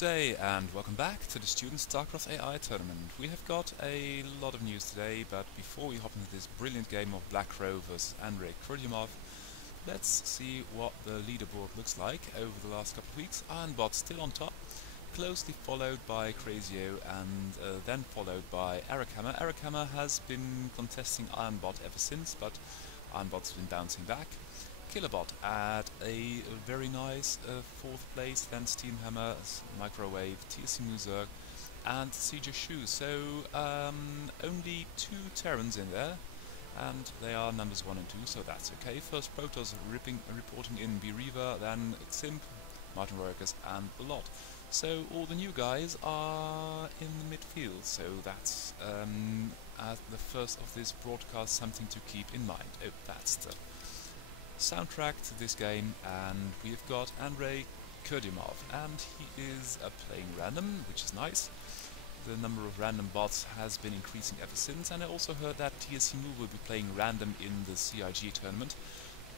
day and welcome back to the Student StarCraft AI tournament. We have got a lot of news today, but before we hop into this brilliant game of Black Crow vs Andrei Kurdyumov, let's see what the leaderboard looks like over the last couple of weeks. Ironbot still on top, closely followed by Crazio and then followed by Eric Hammer has been contesting Ironbot ever since, but Ironbot's been bouncing back. Killerbot at a very nice 4th place, then Steamhammer, Microwave, TSC Muzerg and CJ Shu. So only 2 Terrans in there, and they are numbers 1 and 2, so that's okay. First Protoss reporting in Biriva, then Ximp, Martin Royakas and a lot. So all the new guys are in the midfield, so that's at the first of this broadcast something to keep in mind. Oh, that's the soundtrack to this game, and we've got Andrei Kurdyumov, and he is playing random, which is nice. The number of random bots has been increasing ever since, and I also heard that TSC Mu will be playing random in the CIG tournament,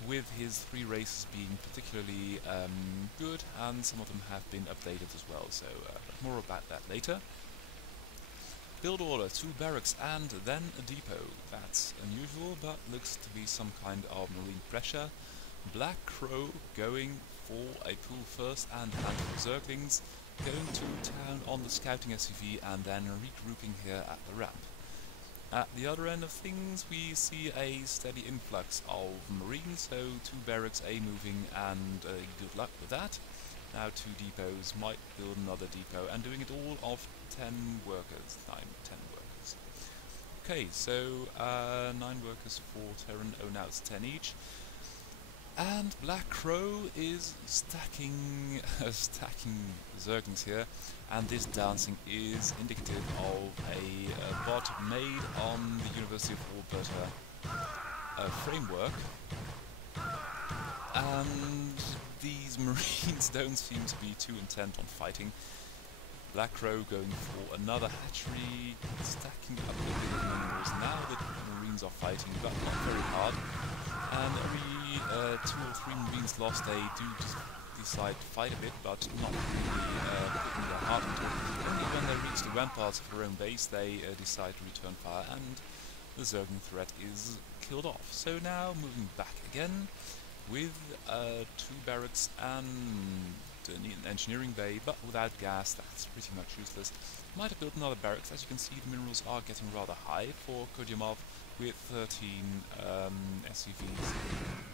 with his 3 races being particularly good, and some of them have been updated as well, so more about that later. Build order, 2 barracks and then a depot. That's unusual, but looks to be some kind of marine pressure. Black Crow going for a pool first and handful of Zerglings, going to town on the scouting SUV and then regrouping here at the ramp. At the other end of things we see a steady influx of marines, so 2 barracks, a moving, and good luck with that. Now 2 depots, might build another depot, and doing it all of 10 workers, 10 workers. Okay, so 9 workers for Terran, oh now it's 10 each. And Black Crow is stacking Zerglings here, and this dancing is indicative of a bot made on the University of Alberta framework. And these marines don't seem to be too intent on fighting. Black Crow going for another hatchery, stacking up a bit of minerals. Now the marines are fighting, but not very hard. And every 2 or 3 marines lost, they do decide to fight a bit, but not really putting their heart into it. Only when they reach the ramparts of their own base, they decide to return fire, and the Zergling threat is killed off. So now moving back again, with 2 barracks and an engineering bay, but without gas, that's pretty much useless. Might have built another barracks. As you can see, the minerals are getting rather high for Kurdyumov, with 13 SUVs.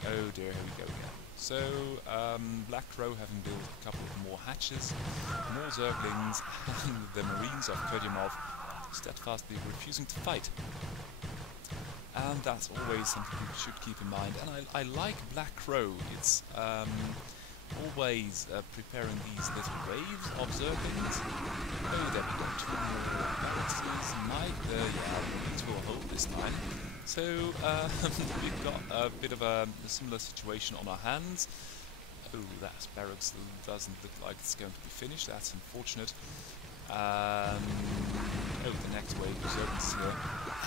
Oh dear, here we go again. So, Black Crow having built a couple of more hatches, more Zerglings, and the marines of Kurdyumov steadfastly refusing to fight. And that's always something you should keep in mind. And I like Black Crow. It's always preparing these little waves of Zerglings. Oh, there we go. 2 more barracks. Yeah, these will hold this time. So we've got a bit of a similar situation on our hands. Oh, that barracks doesn't look like it's going to be finished. That's unfortunate. Oh, the next wave of Zerglings here.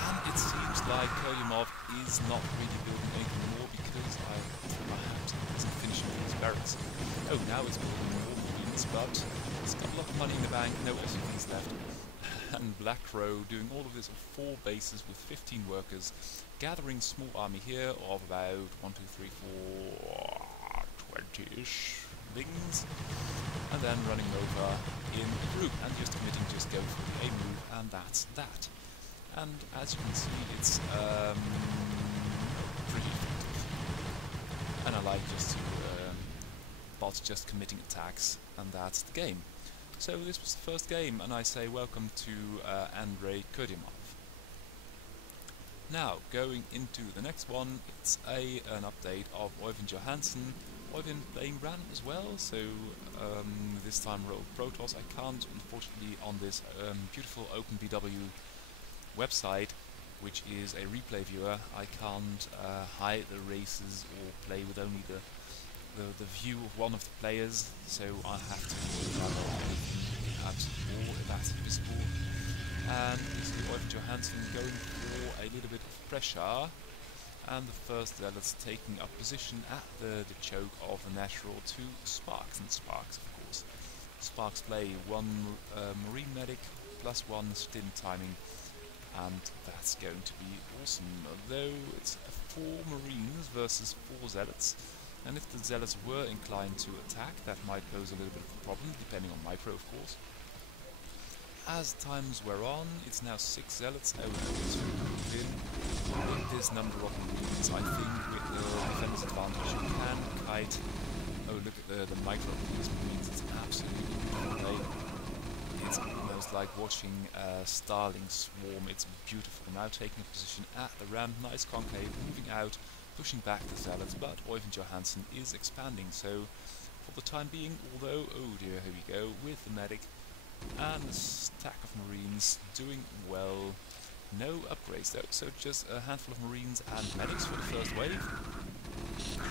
And it seems like Kurdyumov is not really building anything more because perhaps it isn't finishing his barracks. Oh, now it's building more marines, but it's got a lot of money in the bank, no SUVs left. And Black Crow doing all of this on 4 bases with 15 workers, gathering small army here of about 1, 2, 3, 4, 20-ish things, and then running over in a group and just committing just go for the A move, and that's that. And as you can see, it's pretty effective. And I like just to bots just committing attacks, and that's the game. So this was the first game, and I say welcome to Andrei Kurdyumov. Now, going into the next one, it's an update of Oyvind Johansson. Oyvind playing random as well, so this time rolled Protoss. I can't, unfortunately, on this beautiful OpenBW website, which is a replay viewer, I can't hide the races or play with only the view of one of the players, so I have to perhaps more if that's visible. And we see Oyvind Johansson going for a little bit of pressure, and the first zealots taking up position at the choke of the natural to Sparks, and Sparks of course Sparks play 1 Marine Medic plus 1 stim timing, and that's going to be awesome. Though it's 4 Marines versus 4 Zealots, and if the Zealots were inclined to attack, that might pose a little bit of a problem, depending on micro of course. As times wear on, it's now 6 Zealots. Oh, it's in. With this number of Marines, I think with the defender's advantage you can kite. Oh, look at the micro of these Marines, it's absolutely great. It's almost like watching a starling swarm. It's beautiful. Now taking a position at the ramp, nice concave, moving out, pushing back the Zealots, but Oyvind Johansen is expanding, so for the time being, although, oh dear, here we go, with the medic, and a stack of Marines doing well. No upgrades though, so just a handful of Marines and medics for the first wave.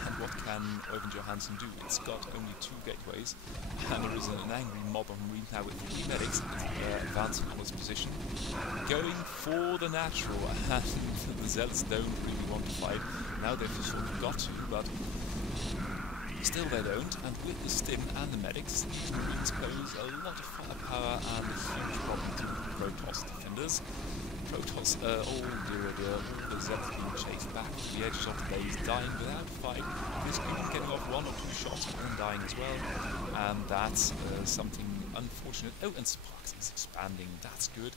And what can Oyvind Johansen do? It's got only 2 gateways, and there is an angry mob of Marines now with 3 medics advancing on his position, going for the natural, and the Zealots don't really want to fight. Now they've sort of got to, but still they don't, and with the stim and the medics, these Marines pose a lot of firepower and a huge problem to the Protoss defenders. Protoss, all the Zealots being chased back to the edges of the base, dying without a fight. This Green getting off 1 or 2 shots and then dying as well, and that's something unfortunate. Oh, and Sparks is expanding, that's good.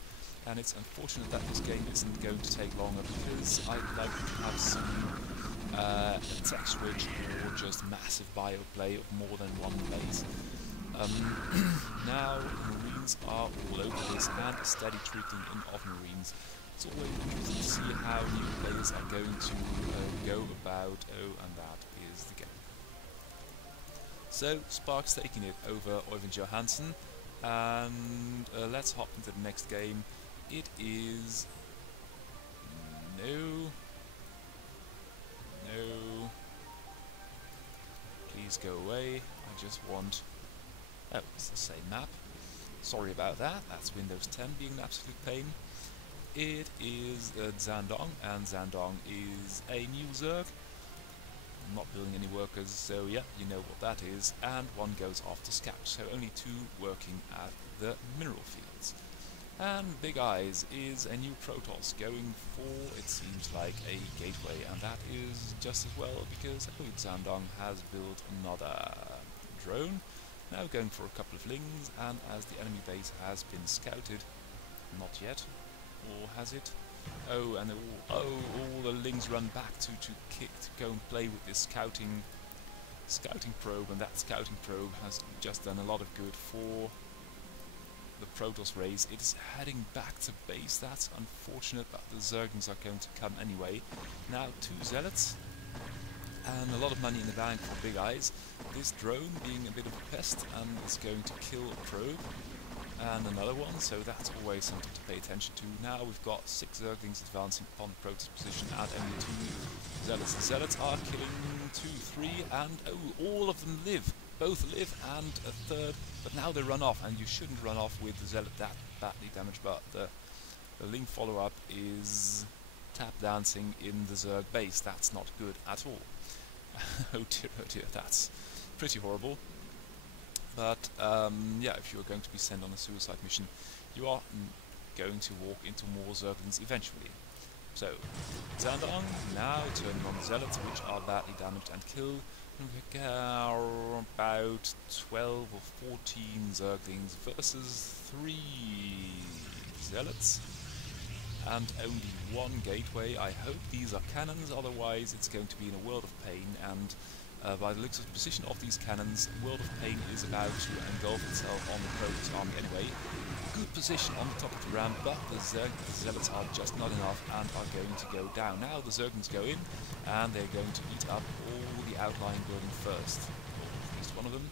And it's unfortunate that this game isn't going to take longer, because I'd like to have some attack switch or just massive bio play of more than 1 base. Now Marines are all over this, and a steady treating in of Marines. It's always interesting to see how new players are going to go about. Oh, and that is the game. So Sparks taking it over Oyvind Johansen, and let's hop into the next game. It is no. Please go away. I just want. Oh, it's the same map. Sorry about that. That's Windows 10 being an absolute pain. It is Zandong, and Zandong is a new Zerg. I'm not building any workers, so yeah, you know what that is. And 1 goes off to scout, so only 2 working at the mineral fields. And Big Eyes is a new Protoss going for, it seems like, a gateway, and that is just as well because Zandong has built another drone, now going for a couple of lings, and as the enemy base has been scouted, not yet, or has it? Oh, and all the lings run back to go and play with this scouting probe, and that scouting probe has just done a lot of good for the Protoss race. It is heading back to base. That's unfortunate, but the Zerglings are going to come anyway. Now 2 Zealots and a lot of money in the bank for Big Eyes. This drone being a bit of a pest and is going to kill a probe and another one, so that's always something to pay attention to. Now we've got 6 Zerglings advancing upon the Protoss position and only 2 Zealots. The Zealots are killing 2, 3, and oh, all of them live. Both live, and a third, but now they run off, and you shouldn't run off with the Zealot that badly damaged, but the Ling follow-up is tap dancing in the Zerg base. That's not good at all. Oh dear, that's pretty horrible. But yeah, if you're going to be sent on a suicide mission, you are going to walk into more Zerglings eventually. So, Zandong now turning on the Zealots, which are badly damaged and killed. About 12 or 14 Zerglings versus 3 Zealots. And only 1 gateway. I hope these are cannons, otherwise it's going to be in a world of pain, and by the looks of the position of these cannons, World of Pain is about to engulf itself on the Protoss army anyway. Good position on the top of the ramp, but the Zealots are just not enough and are going to go down. Now the Zerglings go in, and they're going to eat up all the outlying building first, or at least one of them,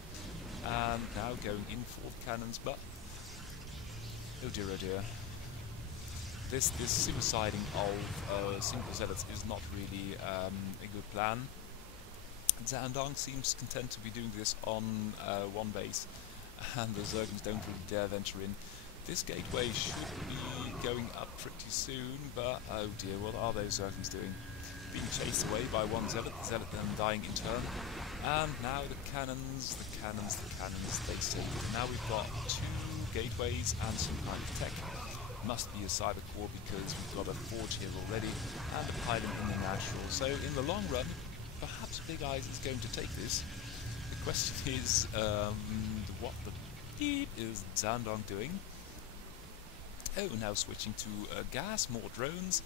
and now going in for the cannons, but oh dear. This suiciding of single Zealots is not really a good plan. Zandong seems content to be doing this on 1 base, and the Zerglings don't really dare venture in. This gateway should be going up pretty soon, but oh dear, what are those Zerglings doing? Being chased away by 1 Zealot, the Zealot then dying in turn. And now the cannons, they say. Now we've got 2 gateways and some kind of tech. Must be a cyber core because we've got a forge here already and a pylon in the natural. So in the long run, perhaps Big Eyes is going to take this. The question is, what the beep is Zandong doing? Oh, now switching to gas, more drones,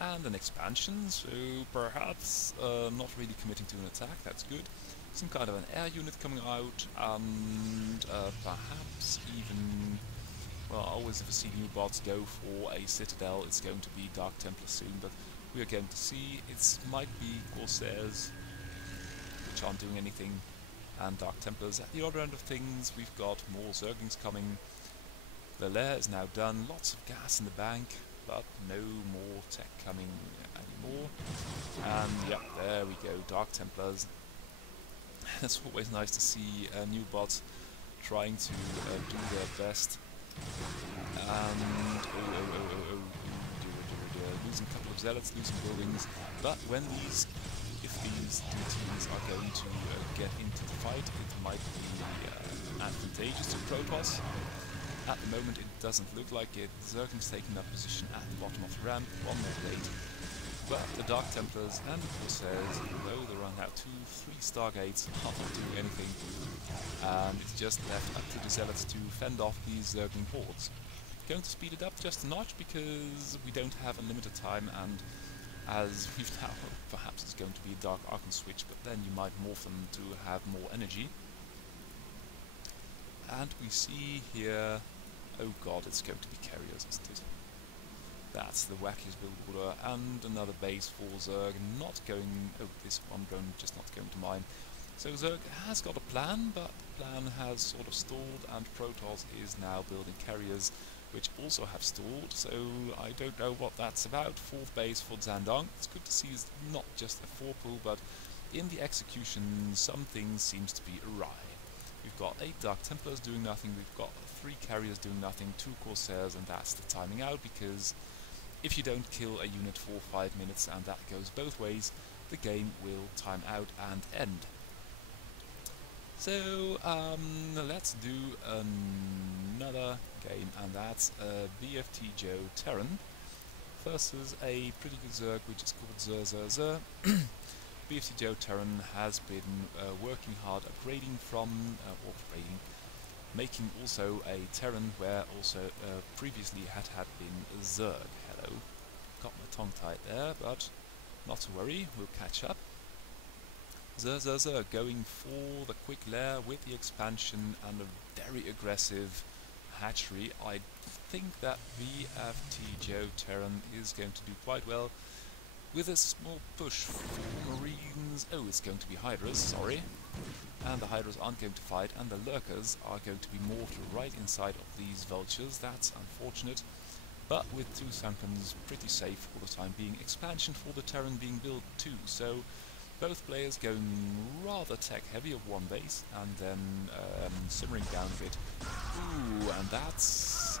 and an expansion, so perhaps not really committing to an attack, that's good. Some kind of an air unit coming out, and perhaps even, well, I always if I see new bots go for a Citadel, it's going to be Dark Templar soon, but we are going to see. It might be Corsairs, which aren't doing anything, and Dark Templars. At the other end of things, we've got more Zerglings coming. The lair is now done, lots of gas in the bank, but no more tech coming anymore. And yep, there we go, Dark Templars. It's always nice to see new bots trying to do their best. And losing a couple of zealots, losing buildings. But when if these two teams are going to get into the fight, it might be advantageous to Protoss. At the moment it doesn't look like it. Zergling's taking up position at the bottom of the ramp, one more gate. But the Dark Templars and the Corsairs, though they run out 2-3 Stargates, can't do anything. And it's just left up to the Zealots to fend off these Zergling hordes. Going to speed it up just a notch because we don't have unlimited time, and as we've now, perhaps it's going to be a Dark Archon switch, but then you might morph them to have more energy. And we see here, oh god, it's going to be carriers, isn't it? That's the wackiest build order, and another base for Zerg, not going, oh, this one drone just not going to mine. So Zerg has got a plan, but the plan has sort of stalled, and Protoss is now building carriers, which also have stalled, so I don't know what that's about. 4th base for Zandong. It's good to see it's not just a 4-pool, but in the execution something seems to be awry. We've got 8 Dark Templars doing nothing, we've got 3 carriers doing nothing, 2 Corsairs, and that's the timing out, because if you don't kill a unit for 5 minutes, and that goes both ways, the game will time out and end. So, let's do another game, and that's BFT Joe Terran versus a pretty good Zerg which is called Zer. BFT Joe Terran has been working hard upgrading from, making also a Terran where also previously had been Zerg. Hello. Got my tongue tied there, but not to worry, we'll catch up. Zer going for the quick lair with the expansion and a very aggressive hatchery. I think that BFT Joe Terran is going to do quite well with a small push for Marines. Oh, it's going to be Hydras, sorry. And the Hydras aren't going to fight, and the Lurkers are going to be mortared right inside of these Vultures. That's unfortunate. But with 2 Sunkens, pretty safe for the time being. Expansion for the Terran being built too, so both players going rather tech heavy of 1 base, and then simmering down a bit. Ooh, and that's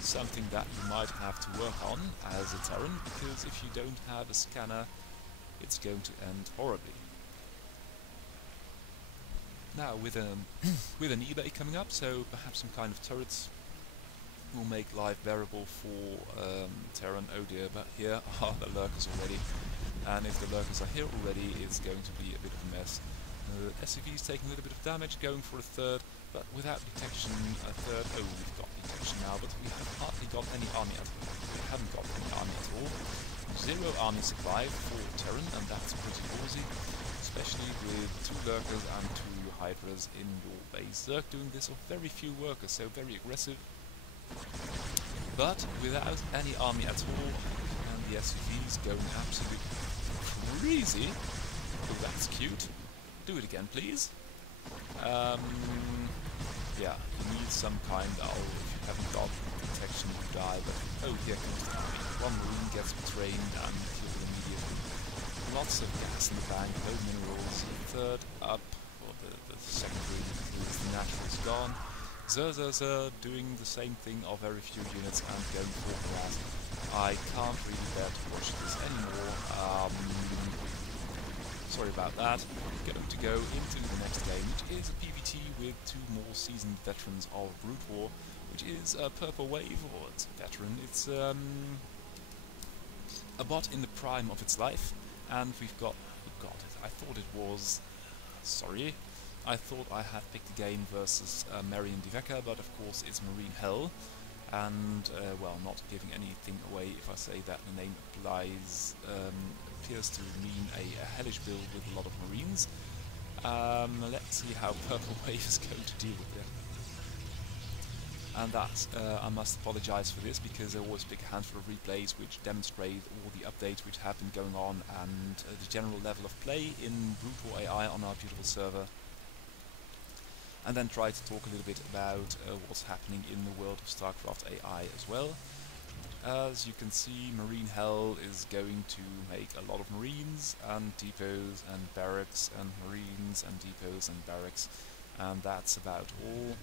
something that you might have to work on as a Terran, because if you don't have a scanner, it's going to end horribly. Now with an eBay coming up, so perhaps some kind of turrets will make life bearable for Terran. Oh dear, but here are the Lurkers already, and if the Lurkers are here already, it's going to be a bit of a mess. SCV is taking a little bit of damage, going for a 3rd, but without detection, a 3rd. Oh, we've got detection now, but we have hardly got any army at all. We haven't got any army at all. 0 army supply for Terran, and that's pretty ballsy, especially with 2 Lurkers and 2 Hydras in your base. Zerg doing this with very few workers, so very aggressive, but without any army at all, and the SCVs going absolutely crazy. Oh, that's cute. Do it again, please. Yeah, you need some kind of, if you haven't got protection, you die, but oh, here comes the army. 1 Marine gets betrayed and killed immediately. Lots of gas in the bank, no minerals. 3rd up, or the 2nd Marine, because the natural's gone. Zer doing the same thing of very few units and going for gas. I can't really bear to watch this anymore. sorry about that. We're going to go into the next game, which is a PvT with two more seasoned veterans of Brood War, which is a Purple Wave, or it's a veteran. It's a bot in the prime of its life, and we've got, oh god, I thought it was, sorry, I thought I had picked a game versus Marion Diveka, but of course it's Marine Hell, and well, not giving anything away if I say that the name appears to mean a hellish build with a lot of Marines. Let's see how Purple Wave is going to deal with it. And that, I must apologize for this, because I always pick a handful of replays which demonstrate all the updates which have been going on and the general level of play in Brood War AI on our beautiful server. And then try to talk a little bit about what's happening in the world of StarCraft AI as well. As you can see, Marine Hell is going to make a lot of Marines and depots and barracks and Marines and depots and barracks, and that's about all.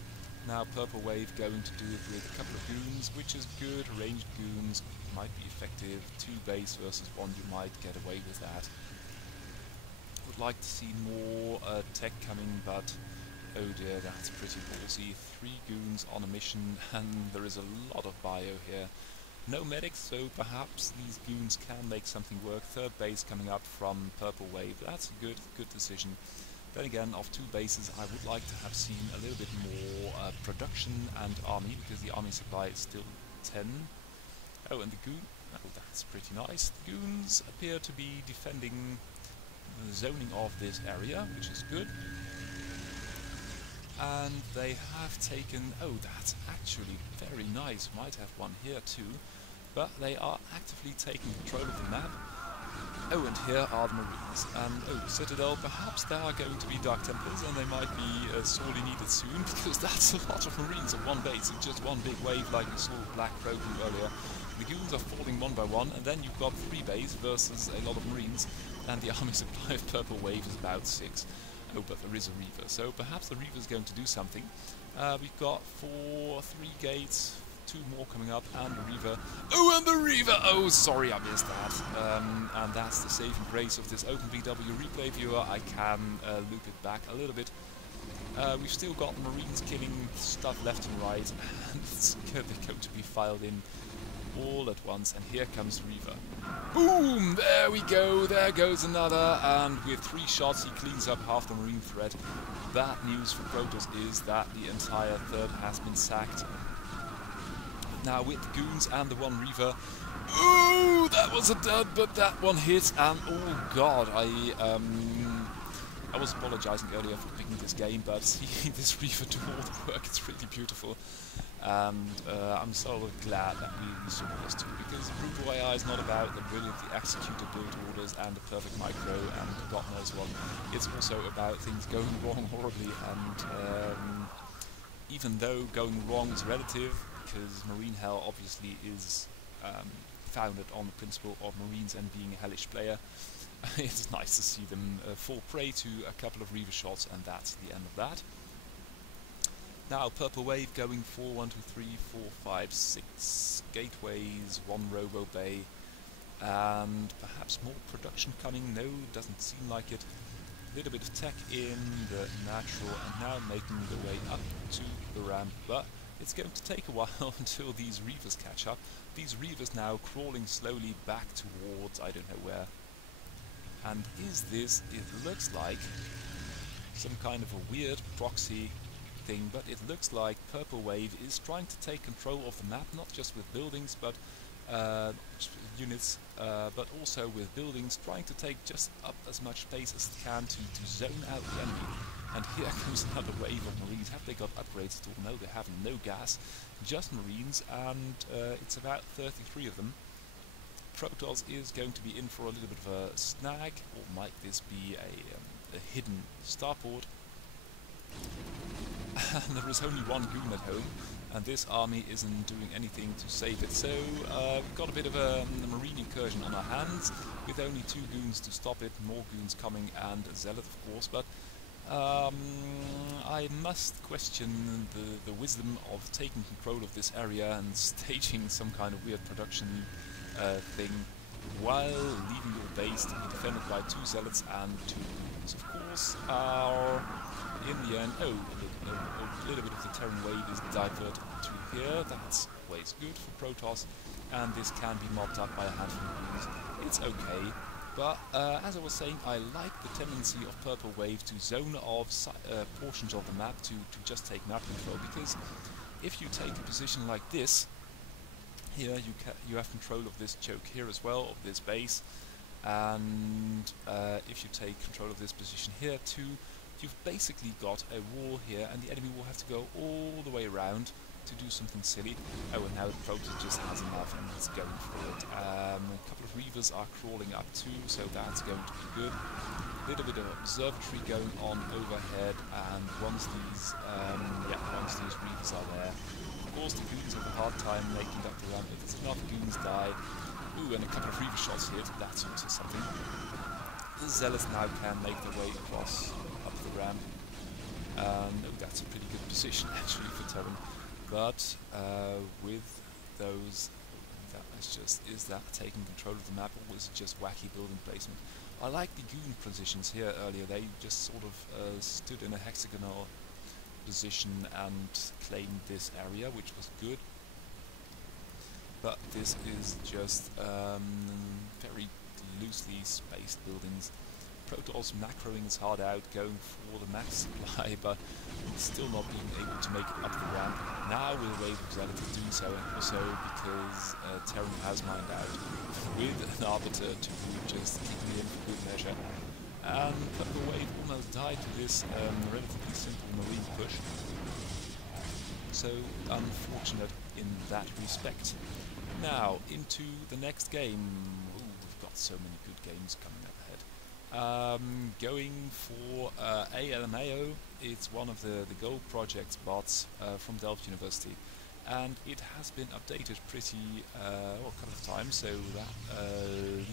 Now Purple Wave going to do it with a couple of goons, which is good. Ranged goons might be effective. 2 base versus 1, you might get away with that. Would like to see more tech coming, but oh dear, that's pretty ballsy. 3 goons on a mission, and there is a lot of bio here. No medics, so perhaps these goons can make something work. 3rd base coming up from Purple Wave. That's a good decision. Then again, of 2 bases, I would like to have seen a little bit more production and army, because the army supply is still 10. Oh, and the goon, oh, that's pretty nice. The goons appear to be defending the zoning of this area, which is good. And they have taken, oh, that's actually very nice, might have one here too, but they are actively taking control of the map. Oh, and here are the Marines, and oh, Citadel, perhaps there are going to be Dark Templars, and they might be sorely needed soon, because that's a lot of Marines on one base. It's just one big wave like we saw Black Crow do earlier. The goons are falling one by one, and then you've got 3 base versus a lot of Marines, and the army supply of Purple Wave is about 6. Oh, but there is a Reaver, so perhaps the Reaver is going to do something. We've got 3 gates, 2 more coming up, and the Reaver. Oh, and the Reaver! Oh, sorry, I missed that. And that's the saving grace of this OpenBW replay viewer. I can loop it back a little bit. We've still got Marines killing stuff left and right, and they're going to be filed in all at once, and here comes Reaver. Boom! There we go, there goes another, and with 3 shots he cleans up half the Marine threat. Bad news for Protoss is that the entire 3rd has been sacked. Now with the goons and the 1 Reaver, ooh, that was a dud, but that one hit, and oh god, I was apologizing earlier for picking this game, but seeing this Reaver do all the work, it's really beautiful. And I'm so glad that we saw this too, because Brood War AI is not about the brilliantly executed build orders and the perfect micro and God knows what. It's also about things going wrong horribly, and even though going wrong is relative, because Marine Hell obviously is founded on the principle of Marines and being a hellish player, it's nice to see them fall prey to a couple of Reaver shots, and that's the end of that. Now Purple Wave going for 1, 2, 3, 4, 5, 6 gateways, 1 robo bay, and perhaps more production coming. No, doesn't seem like it. A little bit of tech in the natural, and now making the way up to the ramp, but it's going to take a while until these Reavers catch up. These Reavers now crawling slowly back towards I don't know where. And is this, it looks like some kind of a weird proxy thing, but it looks like Purple Wave is trying to take control of the map, not just with buildings, but units, but also with buildings, trying to take just up as much space as it can to zone out the enemy. And here comes another wave of Marines. Have they got upgrades at all? No, they haven't. No gas, just Marines, and it's about 33 of them. Protoss is going to be in for a little bit of a snag, or might this be a hidden starport? And there is only 1 goon at home, and this army isn't doing anything to save it. So we've got a bit of a Marine incursion on our hands, with only 2 goons to stop it, more goons coming, and a Zealot of course, but I must question the wisdom of taking control of this area and staging some kind of weird production thing. while leaving your base to be defended by 2 zealots and 2 goons. Of course, in the end, a little bit of the Terran wave is diverted to here. That's always good for Protoss, and this can be mopped up by a handful of goons. It's okay, but as I was saying, I like the tendency of Purple Wave to zone off portions of the map to just take map control, because if you take a position like this, here you have control of this choke here as well, of this base, and if you take control of this position here too, you've basically got a wall here, and the enemy will have to go all the way around to do something silly. Oh, and now the Protoss just has enough and it's going for it. A couple of Reavers are crawling up too, so that's going to be good. A little bit of observatory going on overhead, and once these Reavers are there, of course the goons have a hard time making up the ramp. If there's enough goons die, ooh, and a couple of Reaver shots hit, that's also something. The Zealots now can make their way across up the ramp. Oh, that's a pretty good position actually for Terran. But with those, is that taking control of the map, or is it just wacky building placement? I like the goon positions here earlier. They just sort of stood in a hexagonal position and claimed this area, which was good. But this is just very loosely spaced buildings. Protoss macroing is hard out, going for the max supply, but still not being able to make it up the ramp. Now with a wave of Zealots doing so, and also because Terran has mined out with an Arbiter to just keep me in for good measure. And Purple Wave almost died to this relatively simple marine push. So unfortunate in that respect. Now into the next game. Ooh, we've got so many good games coming up ahead. Going for ALMAO, it's one of the Go project bots from Delft University, and it has been updated pretty a couple of times, so that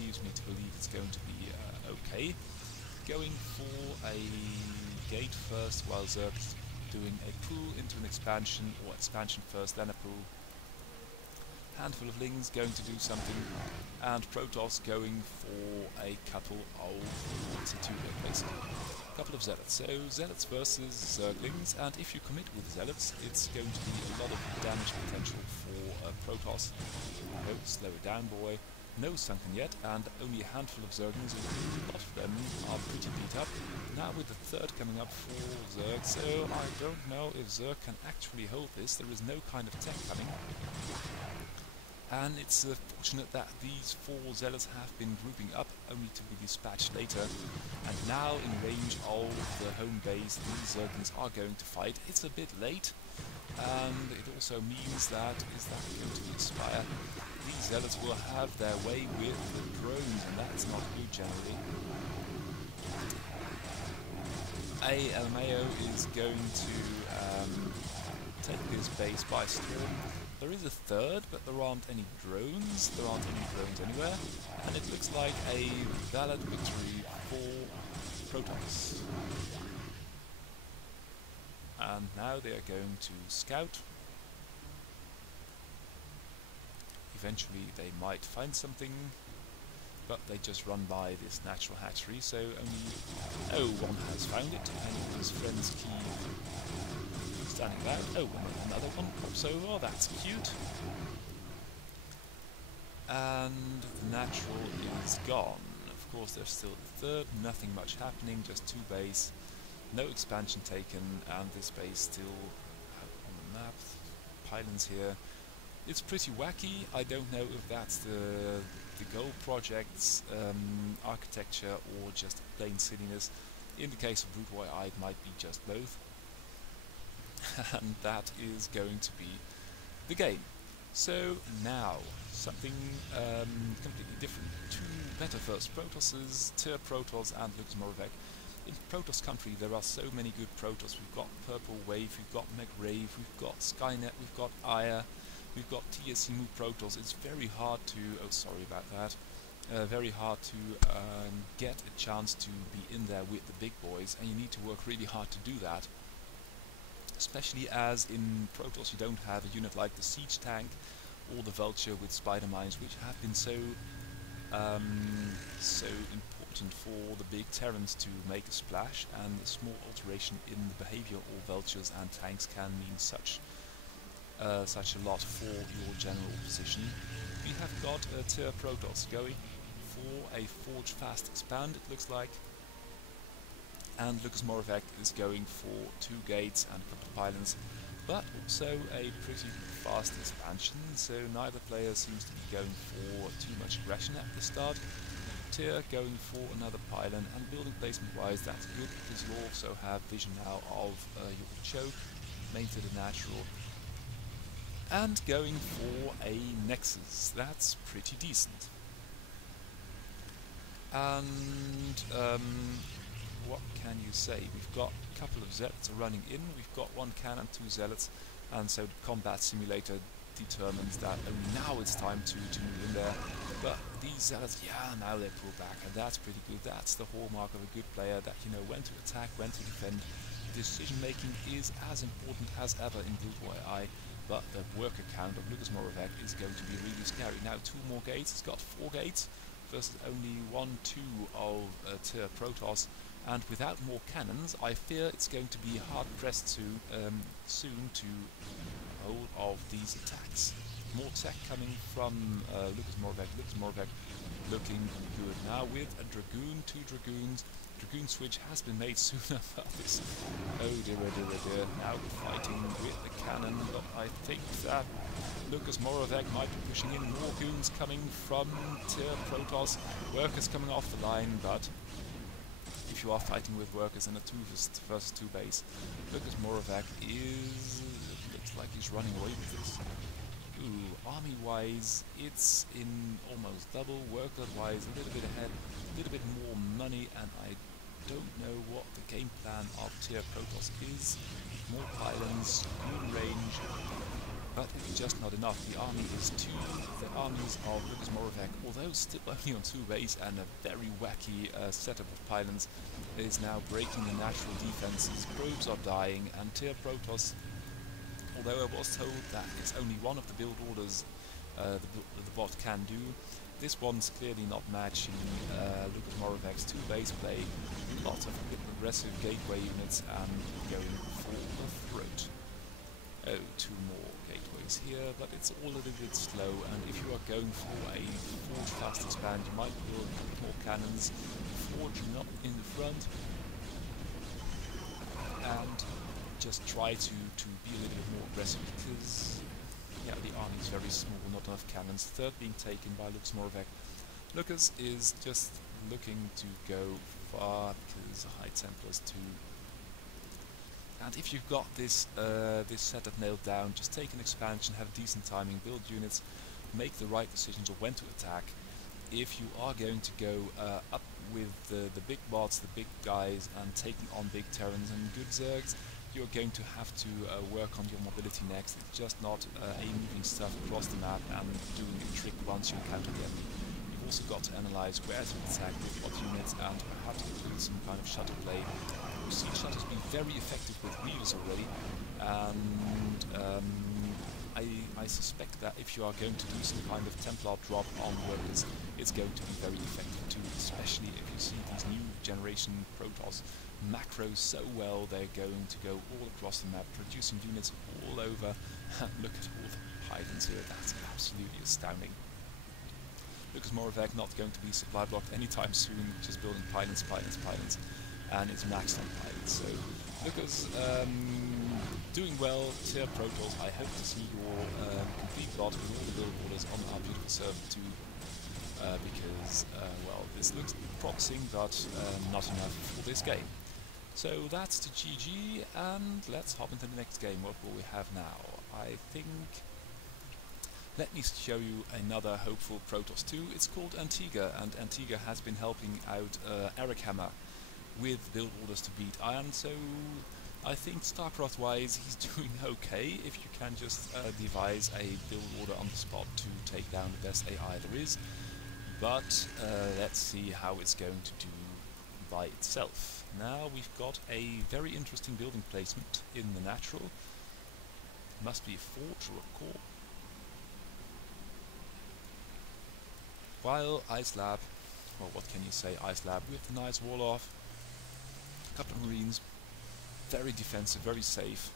leaves me to believe it's going to be okay. Going for a gate first, while Zerg's doing a pull into an expansion, or expansion first, then a pull. Handful of Lings going to do something, and Protoss going for a couple of basically. A couple of Zealots. So Zealots versus Zerglings, and if you commit with Zealots, it's going to be a lot of damage potential for Protoss. Oh, slow it down, boy. No sunken yet, and only a handful of Zerglings, a lot of them are pretty beat up. Now with the third coming up for Zerg, so I don't know if Zerg can actually hold this. There is no kind of tech coming. And it's fortunate that these 4 Zealots have been grouping up, only to be dispatched later. And now in range of the home base, these Zerglings are going to fight. It's a bit late, and it also means that, is that going to inspire? These Zealots will have their way with the drones, and that's not good generally. ALMAO is going to take this base by storm. There is a third, but there aren't any drones. There aren't any drones anywhere, and it looks like a valid victory for Protoss. And now they are going to scout. Eventually they might find something, but they just run by this natural hatchery, so only one has found it, and it was Friend's Key standing there. Oh, another one pops over, that's cute. And the natural is gone. Of course there's still the third, nothing much happening, just 2 base, no expansion taken, and this base still on the map, pylons here. It's pretty wacky. I don't know if that's the Go project's architecture or just plain silliness. In the case of bwapi, it might be just both. And that is going to be the game. So now, something completely different. 2 metaverse Protosses, Tyr Protoss and Luxemorvec. In Protoss country there are so many good Protoss. We've got Purple Wave, we've got McRave, we've got Skynet, we've got Aya, we've got TSCMU Protoss. It's very hard to, oh sorry about that, very hard to get a chance to be in there with the big boys, and you need to work really hard to do that. Especially as in Protoss you don't have a unit like the Siege Tank or the Vulture with Spider Mines, which have been so, so important for the big Terrans to make a splash, and a small alteration in the behavior of vultures and tanks can mean such a lot for your general position. We have got a tier Protoss going for a Forge Fast Expand, it looks like, and Lucas Moravec is going for 2 gates and a couple of pylons, but also a pretty fast expansion, so neither player seems to be going for too much aggression at the start. Tier going for another pylon, and building placement wise that's good because you also have vision now of your choke, main to the natural, and going for a Nexus. That's pretty decent. And what can you say? We've got a couple of zealots running in, we've got 1 cannon, 2 zealots, and so the combat simulator determines that only now it's time to move in there. But these zealots, yeah, now they pull back, and that's pretty good. That's the hallmark of a good player, that you know when to attack, when to defend. Decision making is as important as ever in Guild War AI, but the worker count of Lucas Moravec is going to be really scary. Now 2 more gates, it's got 4 gates versus only 1, 2 of tier Protoss, and without more cannons I fear it's going to be hard pressed to soon to hold of these attacks. More tech coming from Lucas Moravec. Lucas Moravec looking good now with a Dragoon, 2 Dragoons. Dragoon switch has been made sooner, but this, oh dear, oh dear, oh dear, now fighting with the cannon, but I think that Lucas Moravec might be pushing in more goons coming from tier Protoss, workers coming off the line, but if you are fighting with workers in a 2 versus 2 base, Lucas Moravec looks like he's running away with this. Ooh, army-wise, it's in almost double, worker-wise a little bit ahead, a little bit more money, and I don't know what the game plan of tier Protoss is. More pylons, good range, but it's just not enough. The army is 2, the armies of Lucas Moravec, although still only on 2 base and a very wacky setup of pylons, is now breaking the natural defenses, probes are dying, and tier Protoss, although I was told that it's only one of the build orders the bot can do, this one's clearly not matching Lucas Moravec's 2 base play, lots of aggressive gateway units and going for the throat. Oh, 2 more gateways here, but it's all a little bit slow, and if you are going for a Forge Fast Expand you might build more cannons, Forge not in the front, and just try to be a little bit more aggressive, because yeah, the army is very small, not enough cannons. 3rd being taken by Lucas Moravec. Lucas is just looking to go far because High Templars 2. And if you've got this this setup nailed down, just take an expansion, have decent timing, build units, make the right decisions of when to attack. If you are going to go up with the big bots, the big guys, and taking on big Terrans and good Zergs, you're going to have to work on your mobility next. It's just not moving stuff across the map and doing a trick once you encounter the enemy. You've also got to analyze where to attack with what units and perhaps include some kind of shuttle play. We've seen shuttles be very effective with Reavers already, and I suspect that if you are going to do some kind of Templar drop on workers, it's going to be very effective too, especially if you see these new generation Protoss macros so well. They're going to go all across the map, producing units all over. Look at all the pylons here, that's absolutely astounding. Lucas Moravec not going to be supply blocked anytime soon, just building pylons, pylons, pylons, and it's maxed on pylons. So Lucas doing well, tier Protoss. I hope to see your complete bot with all the build orders on our beautiful server too, because well, this looks promising, but not enough for this game. So that's the GG, and let's hop into the next game. What will we have now? I think, let me show you another hopeful Protoss 2. It's called Antigua, and Antigua has been helping out Eric Hammer with build orders to beat Iron, so I think StarCraft wise he's doing okay if you can just devise a build order on the spot to take down the best AI there is, but let's see how it's going to do by itself. Now we've got a very interesting building placement in the natural. Must be a forge or a core. While Ice Lab, well, what can you say, Ice Lab with the nice wall off, a couple of Marines, very defensive, very safe,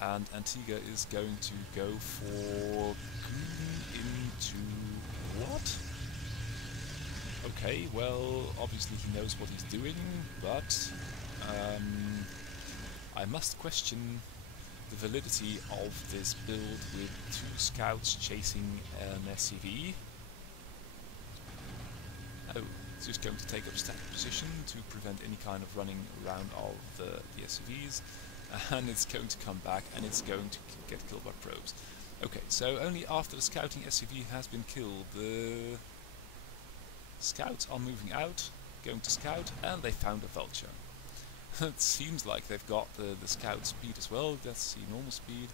and Antigua is going to go for green into what? Okay, well, obviously he knows what he's doing, but I must question the validity of this build with 2 scouts chasing an SCV. Oh, it's just going to take up static position to prevent any kind of running around of the SCVs, and it's going to come back and it's going to get killed by probes. Okay, so only after the scouting SCV has been killed, the scouts are moving out, going to scout, and they found a vulture. It seems like they've got the scout speed as well. That's the normal speed,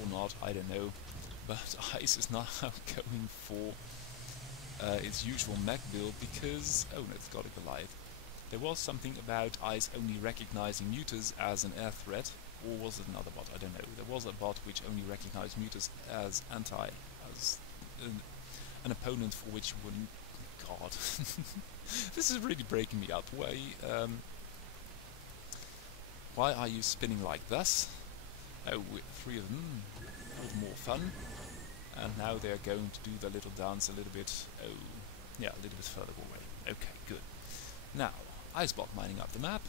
or not, I don't know. But Ice is now going for its usual mech build because, oh no, it's got a Goliath. There was something about Ice only recognizing mutas as an air threat, or was it another bot? I don't know. There was a bot which only recognized mutas as an opponent for which you wouldn't. God, this is really breaking me up. Why are you spinning like this? Oh, with 3 of them, a little more fun. And now they're going to do the little dance a little bit, oh, yeah, a little bit further away. Okay, good. Now, Icebot mining up the map.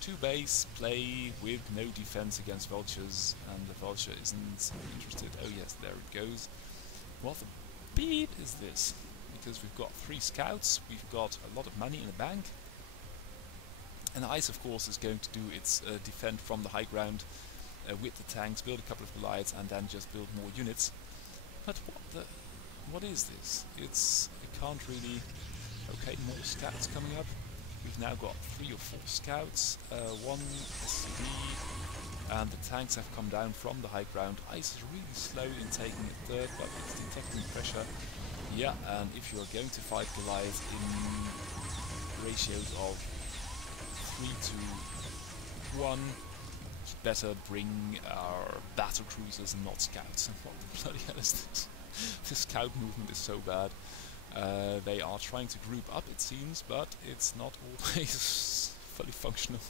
2 base, play with no defense against vultures, and the vulture isn't interested. Oh yes, there it goes. What the beat is this? Because we've got 3 scouts, we've got a lot of money in the bank. And Ice, of course, is going to do its defend from the high ground with the tanks, build a couple of Goliaths, and then just build more units. But what is this? I can't really. Okay, more scouts coming up. We've now got 3 or 4 scouts, 1 SCV, and the tanks have come down from the high ground. Ice is really slow in taking a third, but it's detecting pressure. Yeah, and if you are going to fight Goliath in ratios of 3 to 1, you'd better bring our battle cruisers and not scouts. And what the bloody hell is this? The scout movement is so bad. They are trying to group up, it seems, but it's not always fully functional.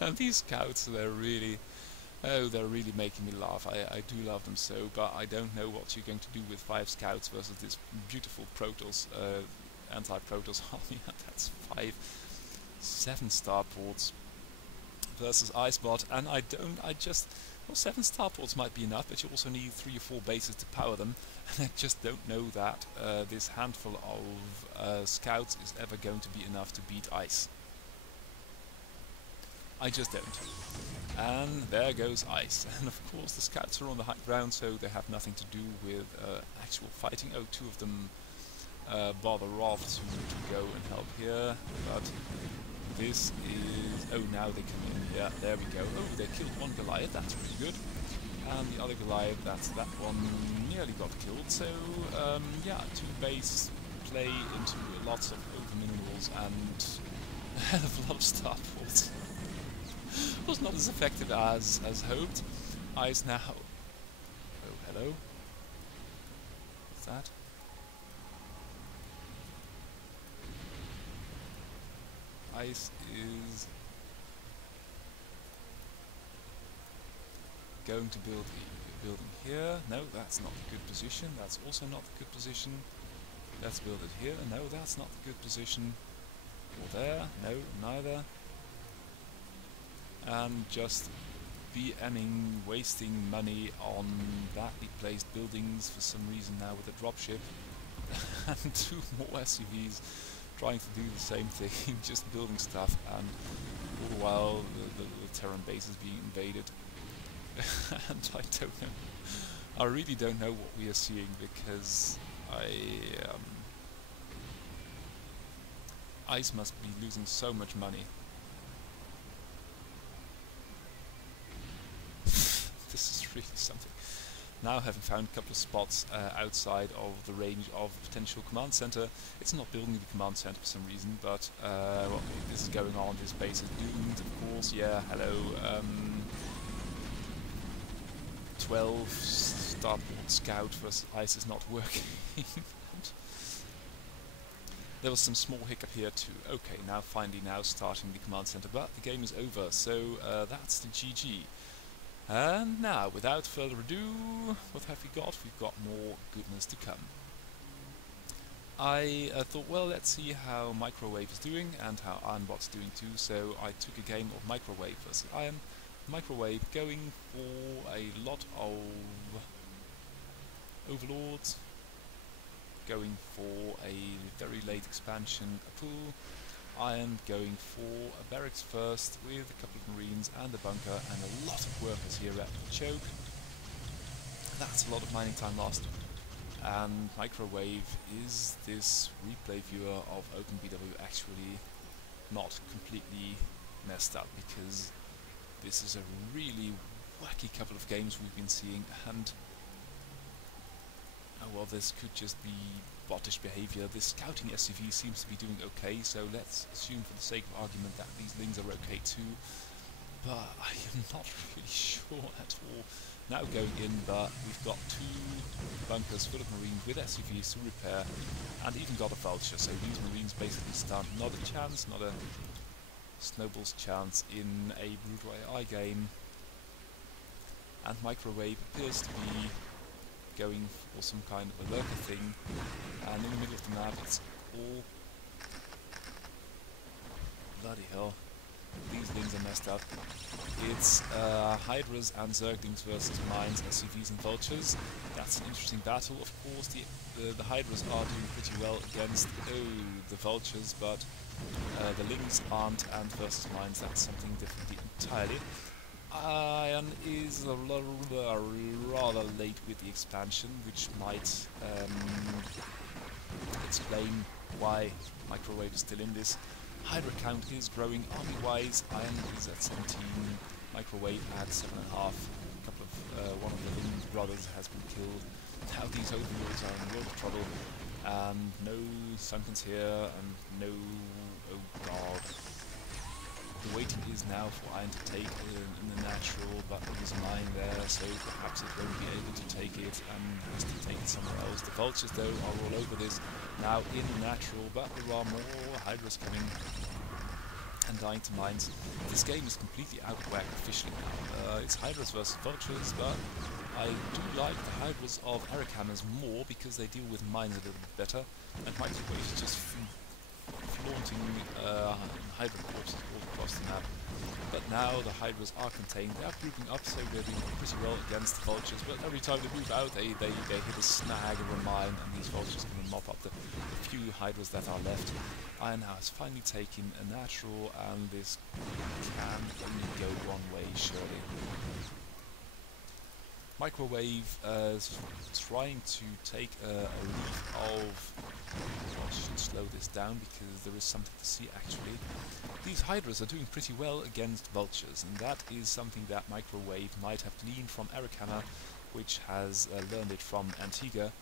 And these scouts, they're really making me laugh. I do love them so, but I don't know what you're going to do with 5 scouts versus this beautiful Protoss, anti-Protoss army. That's 7 starports versus Icebot, and well, 7 starports might be enough, but you also need 3 or 4 bases to power them, and I just don't know that this handful of scouts is ever going to be enough to beat Ice. I just don't. And there goes Ice. And of course the scouts are on the high ground, so they have nothing to do with actual fighting. Oh, 2 of them bother off to go and help here, but this is... oh, now they come in. Yeah, there we go. Oh, they killed 1 Goliath, that's really good. And the other Goliath, that's that one, nearly got killed. So, yeah, 2 base play into lots of over minerals and a hell of a lot of starports. Was not as effective as hoped. Ice now... oh, hello. What's that? Ice is going to build a building here. No, that's not a good position. That's also not a good position. Let's build it here. No, that's not a good position. Or there. No, neither. And just BMing, wasting money on badly placed buildings for some reason now with a dropship. And 2 more SCVs trying to do the same thing, just building stuff, and all the while the Terran base is being invaded. And I don't know. I really don't know what we are seeing, because Ice must be losing so much money. This is really something. Now, having found a couple of spots outside of the range of potential command center, it's not building the command center for some reason, but well, this is going on. This base is doomed, of course. Yeah, hello. 12 starport scout versus ice is not working. There was some small hiccup here too. Okay, now finally starting the command center, but the game is over, so that's the GG. And now, without further ado, what have we got? We've got more goodness to come. I thought, well, let's see how Microwave is doing and how Ironbot's doing too, so I took a game of Microwave versus Iron. Microwave going for a lot of Overlords, going for a very late expansion, a pool. Iron going for a barracks first with a couple of marines and a bunker and a lot of workers here at the choke. That's a lot of mining time lost. And Microwave is this replay viewer of OpenBW actually not completely messed up, because this is a really wacky couple of games we've been seeing, and well, this could just be bottish behavior. This scouting SCV seems to be doing okay, so let's assume for the sake of argument that these lings are okay too, but I am not really sure at all. Now going in, but we've got 2 bunkers full of marines with SCVs to repair, and even got a vulture, so these marines basically stand not a chance, not a snowball's chance in a Brutal AI game. And Microwave appears to be going for some kind of a lurker thing, and in the middle of the map it's all... bloody hell, these things are messed up. It's Hydras and Zerglings versus Mines, SCVs and Vultures. That's an interesting battle. Of course the Hydras are doing pretty well against the Vultures, but the Lings aren't, and versus Mines that's something different entirely. Iron is rather late with the expansion, which might explain why Microwave is still in this. Hydra count is growing army-wise. Iron is at 17, Microwave at 7.5. A couple of one of the Ling brothers has been killed. Now these Overlords are in a world of trouble, and no Sunkens here, and no... oh god. The waiting is now for Iron to take in the natural, but there is a mine there, so perhaps it won't be able to take it and has to take it somewhere else. The Vultures, though, are all over this now in the natural, but there are more Hydras coming and dying to mines. This game is completely out of whack officially now. It's Hydras versus Vultures, but I do like the Hydras of Eric Hammers more because they deal with mines a little bit better, and Microwave is just flaunting Hydra corpses all across the map. But now the Hydras are contained, they are grouping up, so they're doing pretty well against the Vultures, but every time they move out they hit a snag or a mine, and these Vultures can mop up the few Hydras that are left. Iron has finally taken a natural, and this can only go one way, surely. Microwave is trying to take a leaf of... I should slow this down because there is something to see actually. These Hydras are doing pretty well against Vultures, and that is something that Microwave might have gleaned from Eric Hammer, which has learned it from Antigua,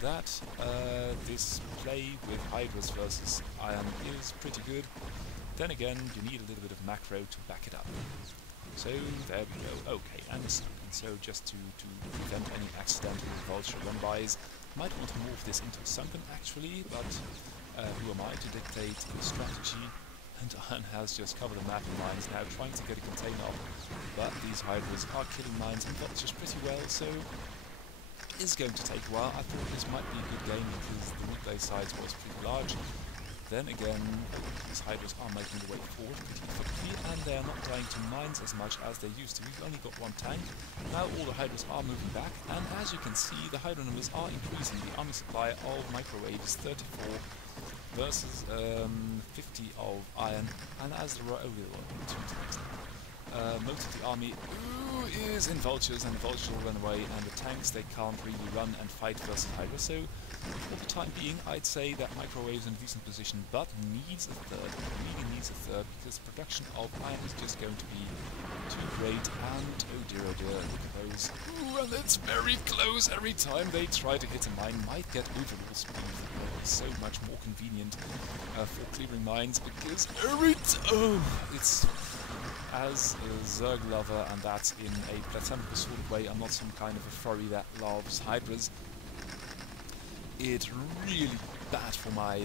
that this play with Hydras versus Iron is pretty good. Then again, you need a little bit of macro to back it up. So there we go. Okay, and so just to prevent any accidental Vulture run-bys, might want to move this into Sunken actually, but who am I to dictate the strategy? And Iron has just covered the map in mines now, trying to get a container off, but these Hydras are killing mines and Vultures pretty well, so it is going to take a while. I thought this might be a good game because the replay size was pretty large. Then again, these Hydras are making their way forward pretty effectively, and they are not dying to mines as much as they used to. We've only got 1 tank. Now all the Hydras are moving back, and as you can see, the Hydra numbers are increasing. The army supply of Microwave is 34 versus 50 of Iron, and as there are only 2 tanks now. Most of the army is in Vultures, and the Vultures will run away, and the tanks, they can't really run and fight versus Hydra, so for the time being I'd say that Microwave is in a decent position, but needs a third, really needs a third, because production of Iron is just going to be too great, and oh dear, look at those. Ooh, and it's very close. Every time they try to hit a mine, might get overall speed. It's so much more convenient for clearing mines, because it's as a Zerg lover, and that's in a platonic sort of way, I'm not some kind of a furry that loves hydras, it's really bad for my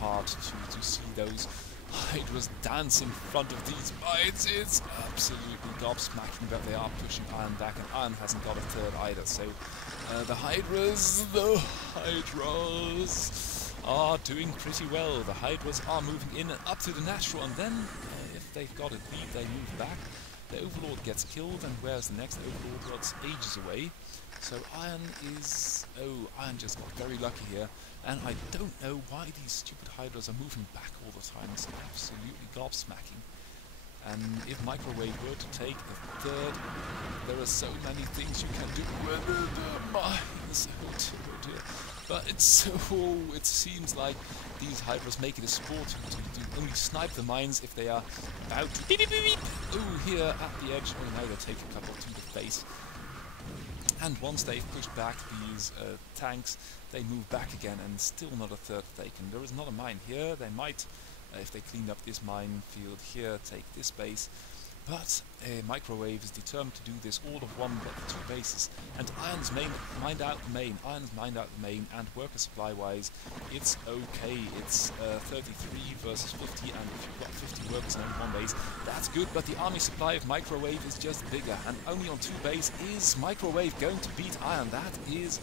heart to see those hydras dance in front of these mines. It's absolutely gobsmacking that they are pushing Iron back, and Iron hasn't got a third either. So the hydras are doing pretty well. The hydras are moving in and up to the natural, and then if they've got it beat, they move back. The Overlord gets killed, and where's the next Overlord? Well, it's ages away. So Iron just got very lucky here, and I don't know why these stupid hydras are moving back all the time. It's absolutely gobsmacking. And if Microwave were to take a third, there are so many things you can do with the mines. Oh dear. But it seems like these hydras make it a sport to only snipe the mines if they are about to beep, beep, beep, beep. Oh, here at the edge. Oh, now they take a couple to the base. And once they've pushed back these tanks, they move back again, and still not a third taken. There is not a mine here. They might, if they clean up this minefield here, take this base. But Microwave is determined to do this all of one but two bases. And Iron's mined out the main. And worker supply wise, it's okay. It's 33 versus 50, and if you've got 50 workers on one base, that's good. But the army supply of Microwave is just bigger, and only on two bases is Microwave going to beat Iron. That is...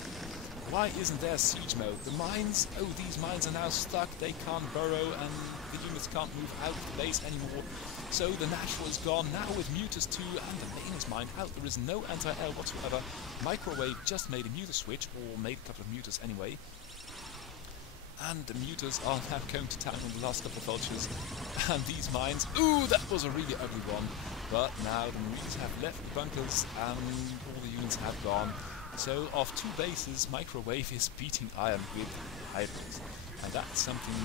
Why isn't there siege mode? The mines, these mines are now stuck, they can't burrow, and the units can't move out of the base anymore. So the natural is gone, now with Mutas too, and the main is mined out. There is no anti-air whatsoever. Microwave just made a Muta switch, or made a couple of Mutas anyway. And the Mutas are now going to town on the last couple of vultures. And these mines, that was a really ugly one. But now the Marines have left the bunkers, and all the units have gone. So, of two bases, Microwave is beating Iron with hydras. And that's something...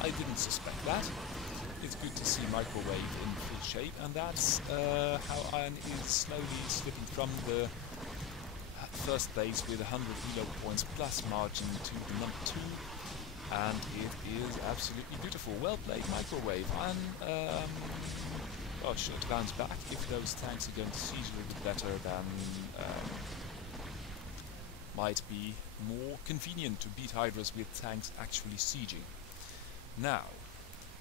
I didn't suspect that. It's good to see Microwave in full shape, and that's how Iron is slowly slipping from the first base with 100 elo points plus margin to the number 2. And it is absolutely beautiful. Well played, Microwave. Iron... sure to bounce back if those tanks are going to siege a little bit better, then might be more convenient to beat hydras with tanks actually sieging. Now,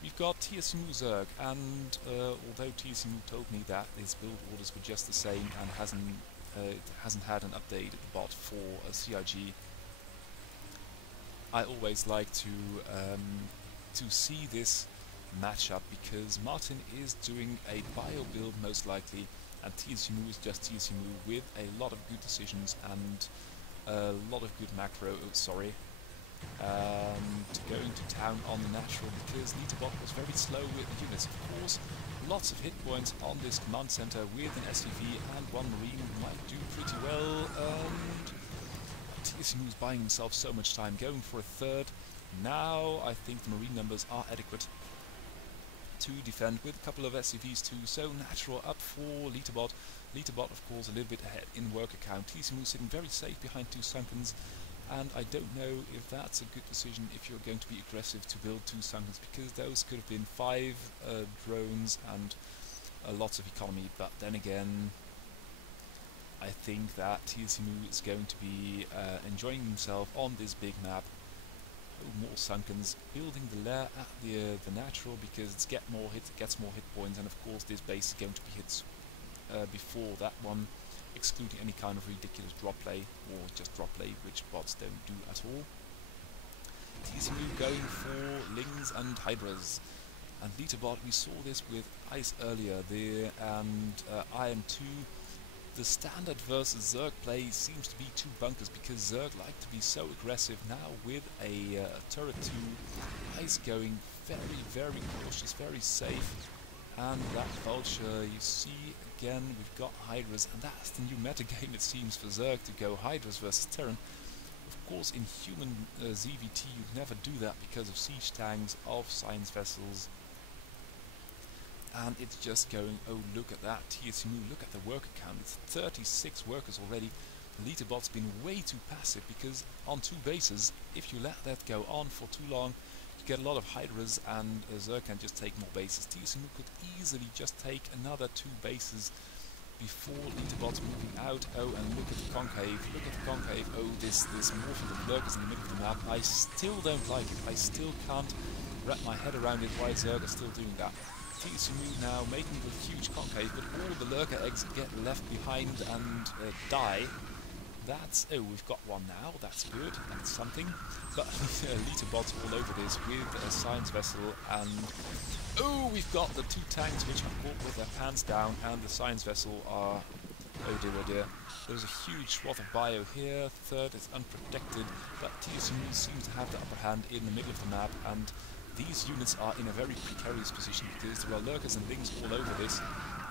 we've got TSMU Zerg, and although TSMU told me that his build orders were just the same and hasn't had an updated bot for a CIG, I always like to see this matchup, because Martin is doing a bio build most likely, and TSMU is just TSMU with a lot of good decisions and a lot of good macro, going to town on the natural, because Litterbot was very slow with the units. Of course, lots of hit points on this command center with an SCV and one Marine might do pretty well, and TSMU is buying himself so much time, going for a third. Now I think the Marine numbers are adequate to defend with a couple of SCVs too, so natural up for Litterbot. Litterbot, of course, a little bit ahead in work account. TSMU sitting very safe behind two Sunkens, and I don't know if that's a good decision if you're going to be aggressive to build two Sunkens, because those could have been 5 drones and lots of economy, but then again, I think that TSMU is going to be enjoying himself on this big map. More Sunkens, building the lair at the natural, because it gets more hit points, and of course this base is going to be hit before that one, excluding any kind of ridiculous drop play, or just drop play, which bots don't do at all. TSMU going for Lings and Hydras, and Litterbot, we saw this with Ice earlier there, and Iron 2. The standard versus Zerg play seems to be two bunkers, because Zerg like to be so aggressive. Now with a turret 2, Ice going very, very cautious, very safe. And that Vulture, you see, again, we've got Hydras, and that's the new metagame, it seems, for Zerg, to go Hydras versus Terran. Of course, in human ZVT, you'd never do that because of siege tanks, of science vessels. And it's just going, look at that, TSMU, look at the worker count, it's 36 workers already. Litterbot's been way too passive, because on two bases, if you let that go on for too long, You get a lot of Hydras, and Zerg can just take more bases. TSMU could easily just take another 2 bases before Litterbot's moving out. Oh, and look at the concave. Look at the concave. Oh, this morphing of lurkers in the middle of the map. I still don't like it. I still can't wrap my head around it why Zerg are still doing that. TSMU now making the huge concave, but all the lurker eggs get left behind and die. That's... oh, we've got one now. That's good. That's something. But Litterbots all over this with a science vessel, and... oh, we've got the 2 tanks which are caught with their pants down, and the science vessel are... oh dear, oh dear. There's a huge swath of bio here. Third is unprotected, but TSMU seems to have the upper hand in the middle of the map, and these units are in a very precarious position because there are lurkers and things all over this.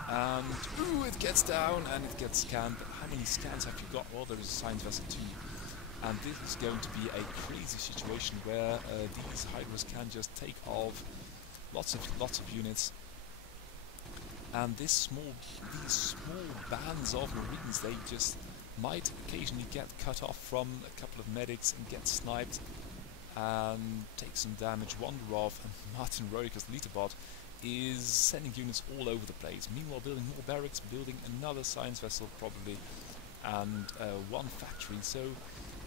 And ooh, it gets down and it gets scanned. But how many scans have you got? Well, there is a science vessel too. And this is going to be a crazy situation where these Hydras can just take off lots of units. And these small bands of Marines, they just might occasionally get cut off from a couple of medics and get sniped and take some damage, wander off, and Martin Roiker's Litterbot is sending units all over the place. Meanwhile, building more barracks, building another science vessel probably, and 1 factory. So,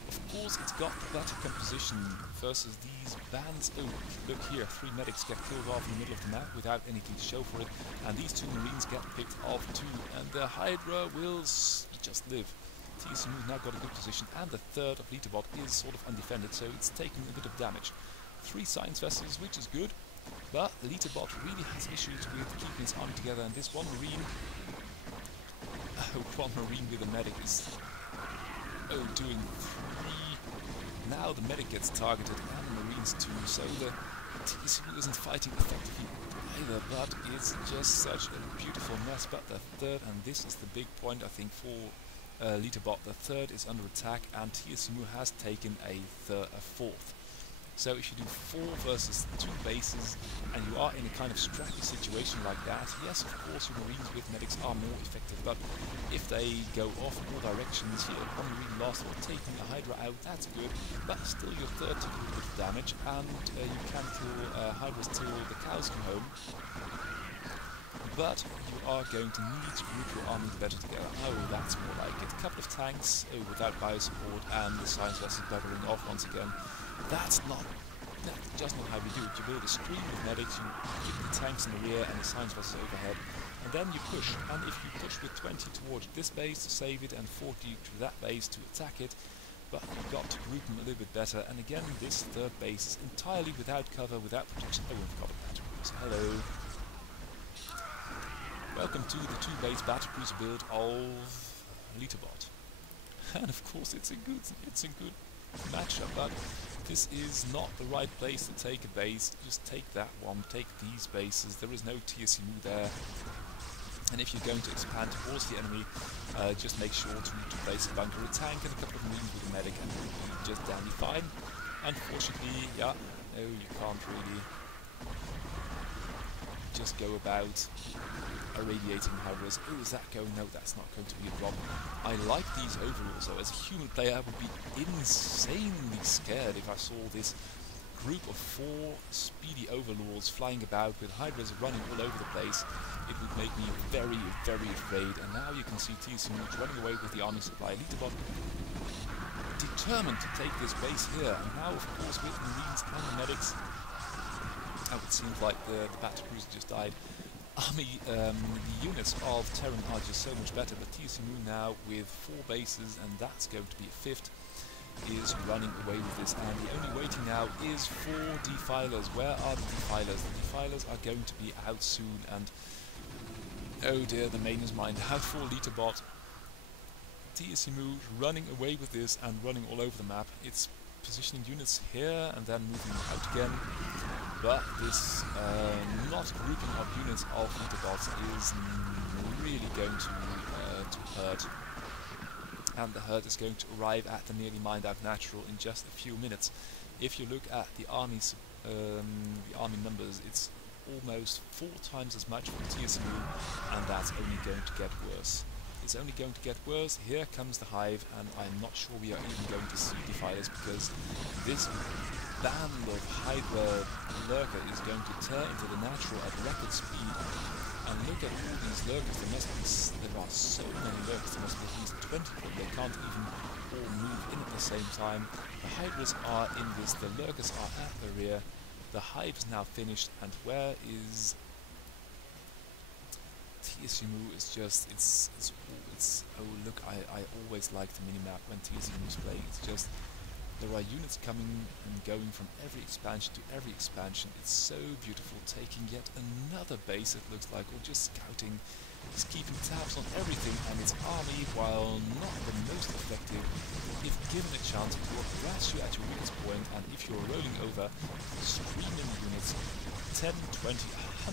of course, it's got better composition versus these bands. Oh, look here, 3 medics get killed off in the middle of the map without anything to show for it, and these 2 Marines get picked off too, and the Hydra will just live. TSMU now got a good position, and the third of Litterbot is sort of undefended, so it's taking a bit of damage. 3 science vessels, which is good, but Litterbot really has issues with keeping his army together, and this 1 Marine... oh, 1 Marine with a medic is... oh, doing 3... now the medic gets targeted, and the Marines too, so the TSMU isn't fighting effectively either, but it's just such a beautiful mess. But the third, and this is the big point I think for Litterbot, the third is under attack, and TSMU has taken a 4th. So if you do 4 versus 2 bases, and you are in a kind of strategy situation like that, yes, of course, your Marines with medics are more effective, but if they go off in all directions, here, 1 Marine lost or taking a Hydra out, that's good, but still your third took a little bit of damage, and you can kill Hydras till the cows come home. But you are going to need to group your army better together. Oh, that's more like it. A couple of tanks without bio support, and the science vessel buggering off once again. That's just not how we do it. You build a stream of medics, you keep the tanks in the rear and the science vessels overhead, and then you push. And if you push with 20 towards this base to save it, and 40 to that base to attack it, but you've got to group them a little bit better. And again, this third base is entirely without cover, without protection. Oh, we've got a battle cruiser. Hello. Welcome to the 2-base battle cruiser build of Litterbot. And of course it's a good matchup, but this is not the right place to take a base. Just take that one, take these bases. There is no TSMU there. And if you're going to expand towards the enemy, just make sure to place a bunker, a tank, and a couple of Marines with a medic, and you'll be just dandy fine. Unfortunately, yeah, no, you can't really just go about irradiating Hydras. Oh, is that going? No, that's not going to be a problem. I like these overlords, though. As a human player, I would be insanely scared if I saw this group of 4 speedy overlords flying about with Hydras running all over the place. It would make me very, very afraid. And now you can see TSMU running away with the army supply. Litterbot determined to take this base here. And now, of course, with Marines and medics, oh, it seems like the battle cruiser just died. The units of Terran are just so much better, but TSMU now with 4 bases, and that's going to be a 5th, is running away with this, and the only waiting now is for defilers. Where are the defilers? The defilers are going to be out soon, and oh dear, the main is mine. Now for Litterbot. TSMU running away with this and running all over the map. It's positioning units here and then moving out again. But this not grouping of units of Litterbots is really going to hurt. And the hurt is going to arrive at the nearly mined out natural in just a few minutes. If you look at the army numbers, it's almost 4 times as much for TSMU, and that's only going to get worse. It's only going to get worse. Here comes the hive, and I'm not sure we are even going to see defilers, because this... band of Hydra lurker is going to turn into the natural at record speed. And look at all these lurkers. There are so many lurkers. There must be at least 20 of them. They can't even all move in at the same time. The Hydras are in this. The lurkers are at the rear. The hive is now finished. And where is TSUMU? Is just it's oh look, I always like the minimap when TSUMU is playing. It's just there are units coming and going from every expansion to every expansion. It's so beautiful, taking yet another base, it looks like, or just scouting. It's keeping tabs on everything, and its army, while not the most effective, if given a chance, it will harass you at your weakest point, and if you're rolling over, screaming units, 10, 20,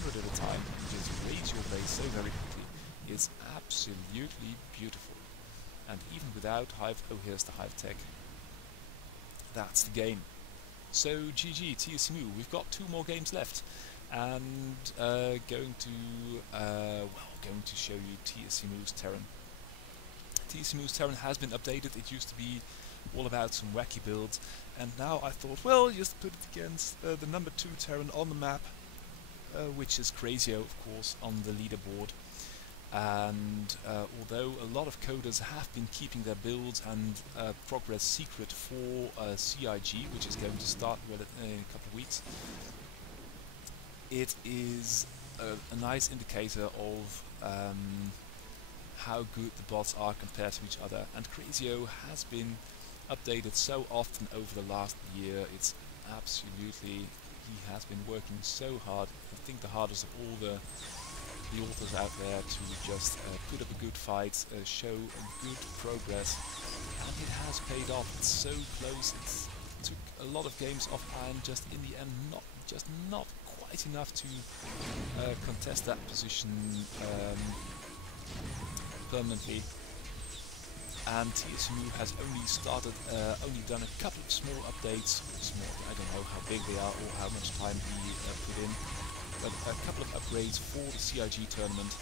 100 at a time, and just raise your base so very quickly. It's absolutely beautiful. And even without Hive, oh, here's the Hive tech. That's the game. So GG TSMU. We've got 2 more games left, and going to show you TSMU's Terran. TSMU's Terran has been updated. It used to be all about some wacky builds, and now I thought, well, just put it against the number 2 Terran on the map, which is Crazio, of course, on the leaderboard. And although a lot of coders have been keeping their builds and progress secret for CIG, which is going to start in a couple of weeks, it is a nice indicator of how good the bots are compared to each other. And Crazio has been updated so often over the last year. It's absolutely, he has been working so hard. I think the hardest of all the authors out there to just put up a good fight, show a good progress, and it has paid off. It's so close. It took a lot of games off iron, just in the end not quite enough to contest that position permanently. And TSMU has only done a couple of small updates. Small, I don't know how big they are or how much time he put in. But a couple of upgrades for the CIG tournament,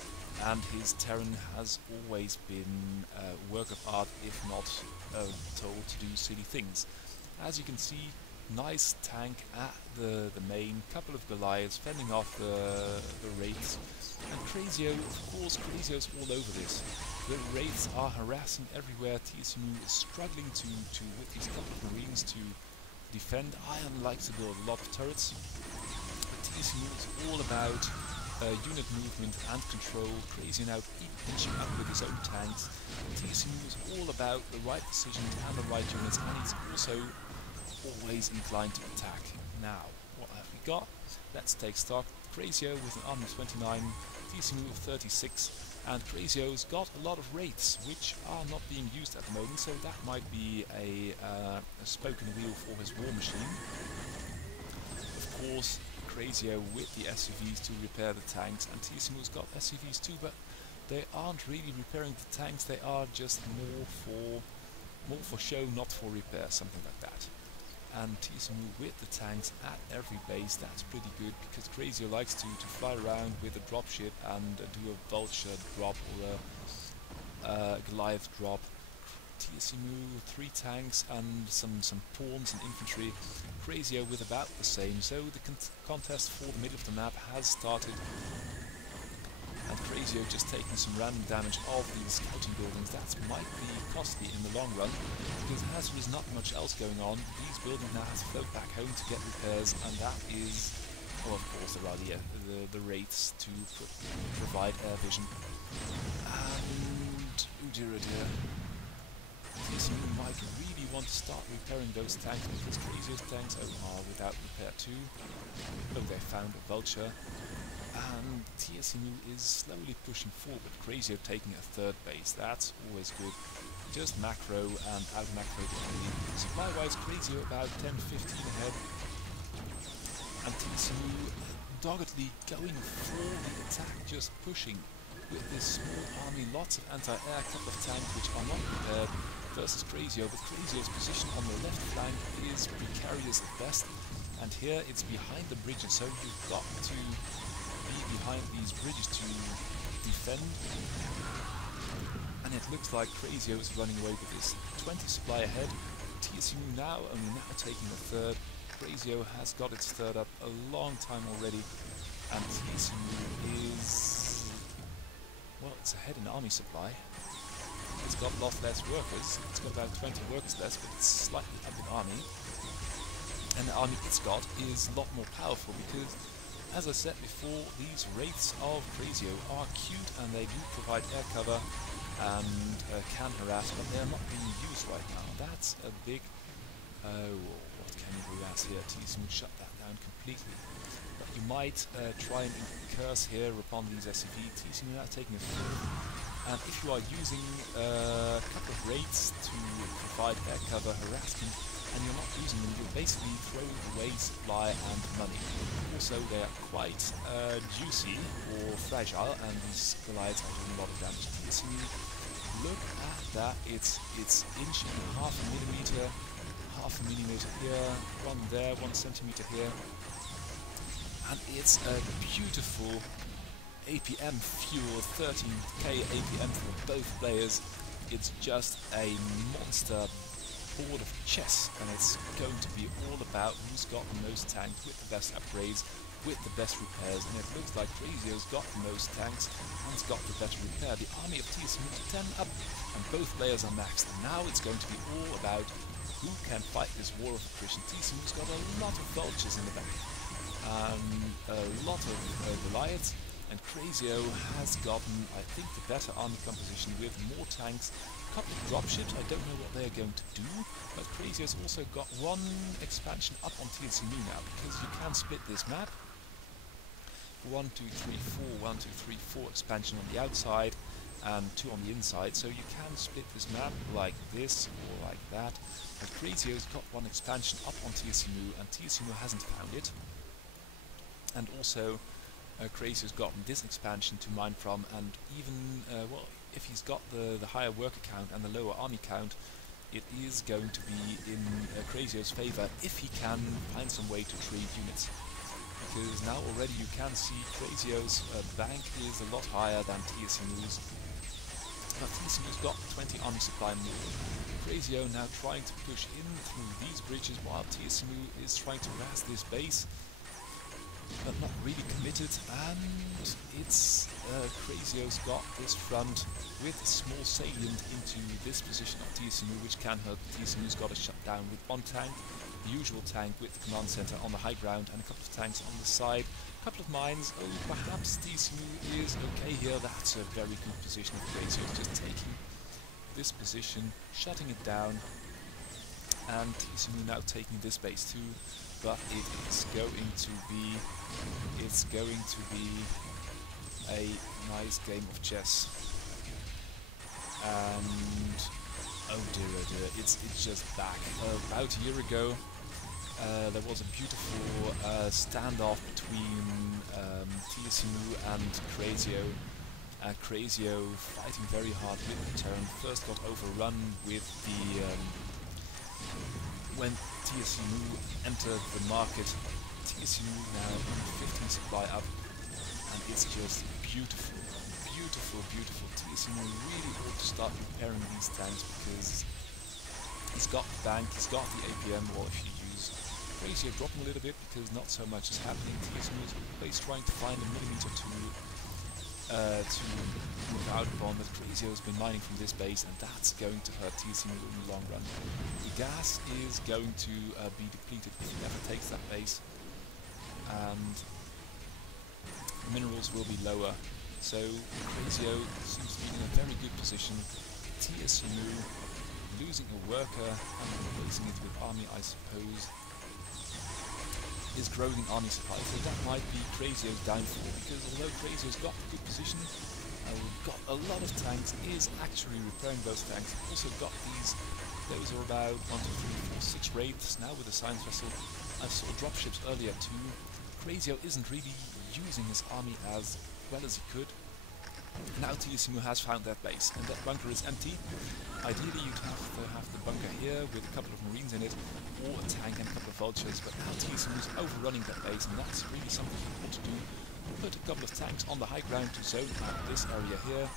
and his Terran has always been a work of art, if not told to do silly things. As you can see, nice tank at the main, couple of Goliaths fending off the Wraiths, and Crazio, of course, Crazio's all over this. The Wraiths are harassing everywhere. TSMU is struggling to with these couple of Marines to defend. Iron likes to build a lot of turrets. TSMU is all about unit movement and control. Crazy now pinching up with his own tanks. TSMU is all about the right decisions and the right units, and he's also always inclined to attack. Now, what have we got? Let's take stock. Crazio with an army of 29, TSMU of 36, and Crazio's got a lot of Wraiths, which are not being used at the moment, so that might be a spoken wheel for his war machine. Of course, Crazio with the SUVs to repair the tanks, and TSMU's got SUVs too, but they aren't really repairing the tanks. They are just more for show, not for repair, something like that. And TSMU with the tanks at every base. That's pretty good, because Crazio likes to fly around with a dropship and do a vulture drop or a Goliath drop. TSMU 3 tanks and some pawns and infantry. Crazio with about the same. So the contest for the middle of the map has started, and Crazio just taking some random damage off these scouting buildings. That might be costly in the long run, because as there is not much else going on, these buildings now have to float back home to get repairs, and that is, well, of course there are the Wraiths to provide air vision. And oh dear, oh dear. TSMU might really want to start repairing those tanks, because Crazio's tanks are without repair too. Oh, they found a vulture. And TSMU is slowly pushing forward. Crazio taking a 3rd base. That's always good. Just macro and out macro the enemy. Supply-wise, Crazio about 10-15 ahead. And TSMU doggedly going for the attack, just pushing with this small army, lots of anti-air, couple of tanks which are not prepared versus Crazio, but Crazio's position on the left flank is precarious at best, and here it's behind the bridges, so you've got to be behind these bridges to defend, and it looks like Crazio is running away with this. 20 supply ahead. TSMU now only taking a 3rd. Crazio has got it stirred up a long time already, and TSMU is, well, it's ahead in army supply. It's got a lot less workers. It's got about 20 workers less, but it's slightly up in army. And the army it's got is a lot more powerful because, as I said before, these wraiths of Crazio are cute and they do provide air cover and can harass, but they're not being used right now. That's a big... what can you harass here? TSMU shut that down completely. But you might try and curse here upon these SCV. TSMU now taking a fourth. And if you are using a couple of raids to provide air cover harassment, and you're not using them, you're basically throwing away supply and money. Also, they are quite juicy or fragile, and these Goliaths are doing a lot of damage to TSMU. Look at that, it's inch and half a millimeter here, one there, 1 centimeter here. And it's a beautiful APM fuel, 13k APM for both players. It's just a monster board of chess, and it's going to be all about who's got the most tanks with the best upgrades, with the best repairs, and it looks like Crazio's got the most tanks and has got the better repair. The army of TSMU is 10 up, and both players are maxed. And now it's going to be all about who can fight this war of attrition. TSMU's got a lot of vultures in the back, a lot of Goliaths, and Crazio has gotten, I think, the better army composition with more tanks, a couple of dropships. I don't know what they're going to do, but Crazio's also got one expansion up on TSMU now, because you can split this map. 1, 2, 3, 4, 1, 2, 3, 4 expansion on the outside, and 2 on the inside, so you can split this map like this or like that. But Crazio's got one expansion up on TSMU, and TSMU hasn't found it. And also, Crazio's gotten this expansion to mine from, and even, well, if he's got the higher worker count and the lower army count, it is going to be in Crazio's favor if he can find some way to trade units. Because now already you can see Crazio's bank is a lot higher than TSMU's. But TSMU's got 20 army supply more. Crazio now trying to push in through these bridges while TSMU is trying to harass this base, but not really committed, and it's Crazio's got this front with a small salient into this position of TSMU, which can hurt. TSMU's got to shut down with one tank, the usual tank with the command center on the high ground, and a couple of tanks on the side, a couple of mines. Oh, perhaps TSMU is okay here. That's a very good position of Crazio, just taking this position, shutting it down, and TSMU now taking this base too. But it's going to be a nice game of chess. And oh dear, it's just back. About a year ago, there was a beautiful standoff between TSMU and Crazio. Crazio fighting very hard with the turn. First got overrun with the when TSMU entered the market. TSMU now 15 supply up, and it's just beautiful, beautiful, beautiful. TSMU really ought to start repairing these tanks, because he's got the bank, he's got the APM, or if you use Crazio dropping a little bit because not so much is happening. TSMU is always trying to find a millimeter to move out upon, but Crazio has been mining from this base, and that's going to hurt TSMU in the long run. The gas is going to be depleted if he ever takes that base, and minerals will be lower. So Crazio seems to be in a very good position. TSMU losing a worker and replacing it with army, I suppose, is growing army supply. So that might be Crazio's downfall, because although Crazio's got a good position, got a lot of tanks, is actually repairing those tanks. Also got those are about 1, 2, 3, 4, 6 wraiths now with the science vessel. I saw dropships earlier too. Crazio isn't really using his army as well as he could. Now TSMU has found that base, and that bunker is empty. Ideally you'd have to have the bunker here with a couple of marines in it, or a tank and a couple of vultures, but now TSMU is overrunning that base, and that's really something you want to do. Put a couple of tanks on the high ground to zone out this area here,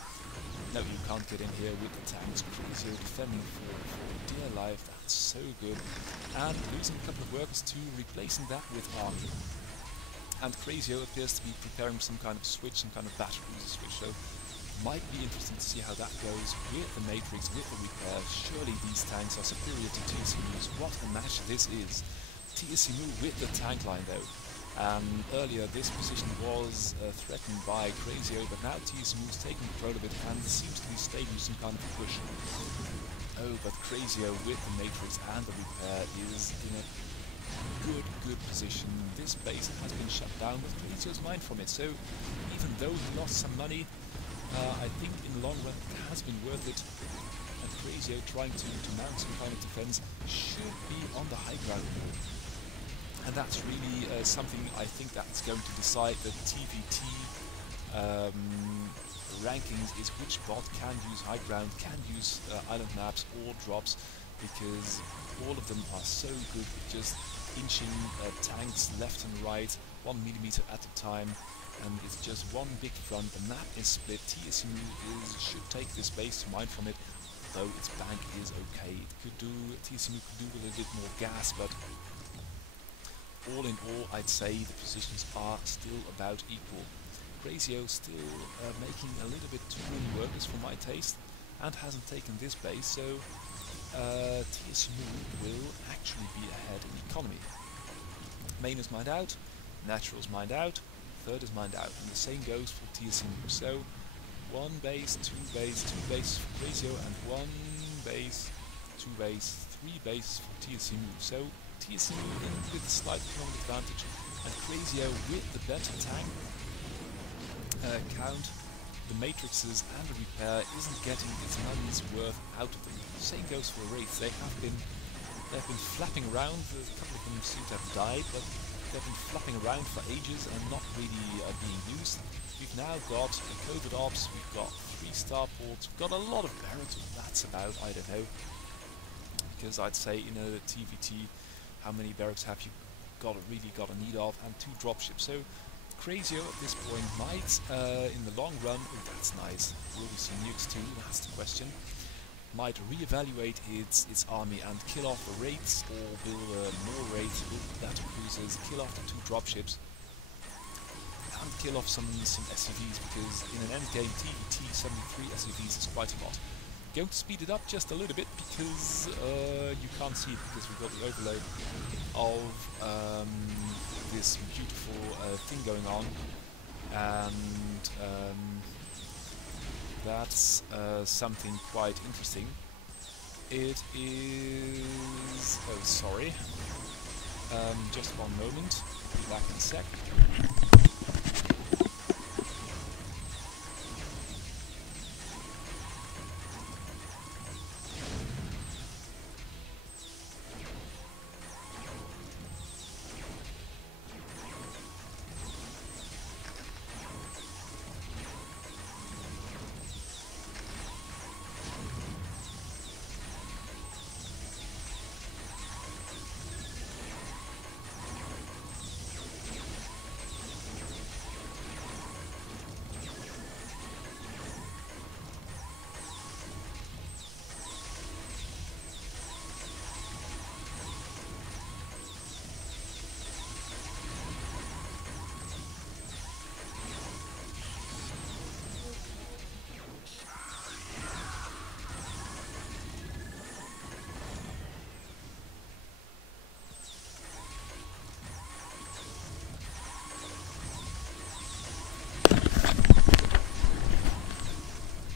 No, you can't get in here with the tanks. Crazio defending for dear life. That's so good. And losing a couple of workers to replacing that with army. And Crazio appears to be preparing some kind of switch, some kind of battle cruiser switch. So might be interesting to see how that goes with the Matrix, with the repair. Surely these tanks are superior to TSMU's. What a match this is. TSMU with the tank line though. Earlier this position was threatened by Crazio, but now TSMU's taking control of it and seems to be staging some kind of push. Oh, but Crazio with the Matrix and the repair is in a good position. This base has been shut down with Crazio's mine from it, so even though he lost some money, I think in the long run it has been worth it, and Crazio trying to mount some kind of defense should be on the high ground. And that's really something I think that's going to decide the TVT rankings, is which bot can use high ground, can use island maps or drops, because all of them are so good, just inching tanks left and right, 1 millimeter at a time. And it's just one big front. The map is split. TSMU should take this base to mine from it, though its bank is okay. TSMU could do a little bit more gas, but all in all, I'd say the positions are still about equal. Crazio still making a little bit too many workers for my taste, and hasn't taken this base, so TSMU will actually be ahead in economy. Main is mined out, natural's mined out, third is mined out, and the same goes for TSMU. So 1 base, 2 base, 2 bases for Crazio, and 1 base, 2 base, 3 bases for TSMU. So TSMU in with a slight economic advantage, and Crazio with the better tank count. The matrices and the repair isn't getting its money's worth out of them. Same goes for Wraiths. They've been flapping around. A couple of them seem to have died, but they've been flapping around for ages and not really being used. We've now got a COVID ops, we've got 3 starports, we've got a lot of barracks. That's about, I don't know, because I'd say in a TVT, how many barracks have you really got a need of, and 2 dropships. So Crazio at this point might, in the long run, oh, that's nice. Will we see nukes too? That's the question. Might reevaluate its army and kill off the Wraiths, or build more Wraiths, build battle cruisers, kill off the 2 dropships, and kill off some SCVs, because in an endgame TVT 73 SCVs is quite a lot. Going to speed it up just a little bit, because you can't see it, because we've got the overload of this beautiful thing going on, and that's something quite interesting. It is... oh, sorry. Just one moment. Be back in a sec.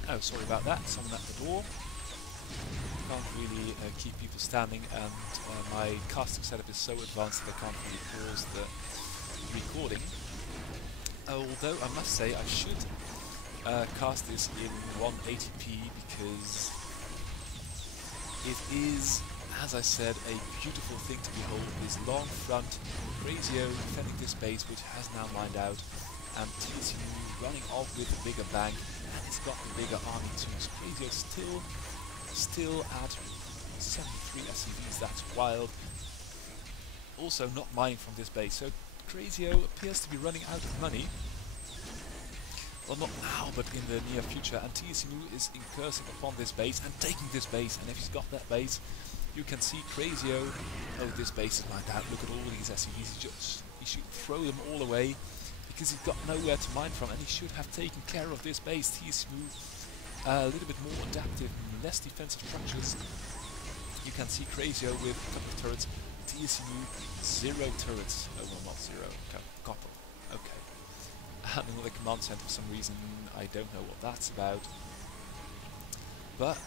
Oh, sorry about that, someone at the door. Can't really keep people standing, and my casting setup is so advanced that I can't really pause the recording. Although I must say I should cast this in 180p, because it is, as I said, a beautiful thing to behold. This long front, Crazio defending this base, which has now mined out, and TSMU running off with a bigger bank, and it's got the bigger army too. So Crazio still at 73 SCVs, that's wild. Also not mining from this base, so Crazio appears to be running out of money. well, not now, but in the near future, and TSMU is incursing upon this base and taking this base, and if he's got that base, you can see Crazio, oh, this base is like that, look at all these SCVs, he should throw them all away, because he's got nowhere to mine from, and he should have taken care of this base. TSMU, a little bit more adaptive, less defensive structures. You can see Crazio with a couple of turrets, TSMU, 0 turrets, oh well, not 0, couple, okay. And another command center for some reason, I don't know what that's about. But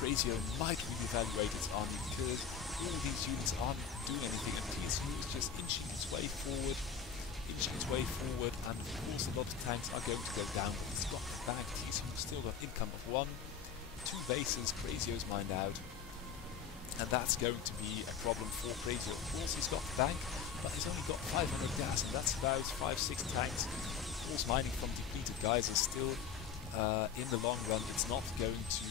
Crazio might reevaluate its army because all these units aren't doing anything, and TSMU is just inching its way forward, and of course a lot of tanks are going to go down, but it's got the bank. TSMU's still got income of 1, 2 bases, Crazio's mined out, and that's going to be a problem for Crazio. Of course he's got the bank, but he's only got 500 gas, and that's about 5-6 tanks. Of course mining from depleted guys is still, in the long run, it's not going to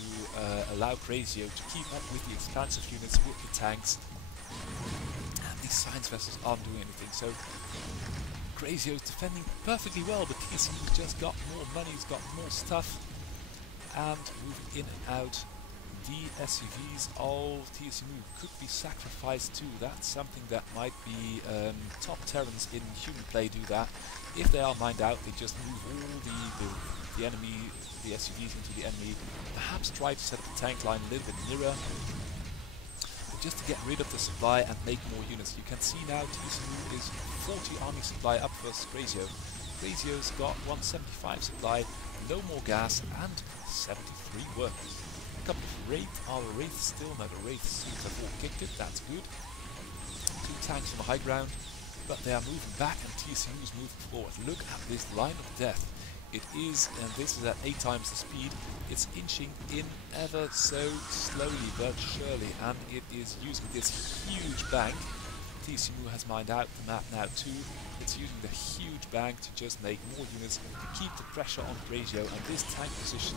allow Crazio to keep up with the expansive units, with the tanks, and these science vessels aren't doing anything, so Crazio is defending perfectly well, but TSMU's just got more money, he's got more stuff, and moving in and out. The SCVs of TSMU could be sacrificed too. That's something that might be top Terrans in human play do that. If they are mined out, they just move all the enemy, the SCVs into the enemy. Perhaps try to set up a tank line a little bit nearer, just to get rid of the supply and make more units. You can see now TSMU is 40 army supply up versus Crazio. Crazio's got 175 supply, no more gas, and 73 workers. A couple of wraiths still, no, the wraiths seem to have all kicked it, that's good. 2 tanks on the high ground, but they are moving back and TSMU's moving forward. Look at this line of death. It is, and this is at 8 times the speed, it's inching in ever so slowly but surely, and it is using this huge bank. TSMU has mined out the map now too. It's using the huge bank to just make more units to keep the pressure on Crazio, and this tank position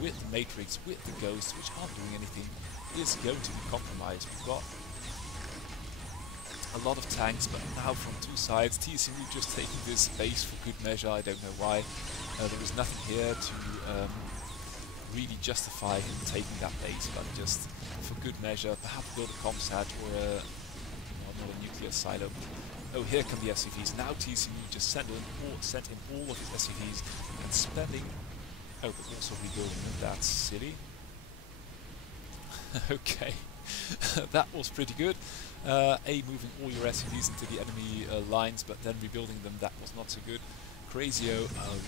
with the Matrix, with the Ghosts, which aren't doing anything, is going to be compromised. We've got a lot of tanks, but now from 2 sides. TSMU just taking this base for good measure, I don't know why. There is nothing here to really justify him taking that base, but just for good measure, perhaps build a comsat or another nuclear silo. Oh, here come the SCVs. Now TSMU just sent in all of his SCVs and spending... Oh, but also rebuilding them, that's silly. Okay, that was pretty good. Moving all your SCVs into the enemy lines, but then rebuilding them, that was not so good. Crazio,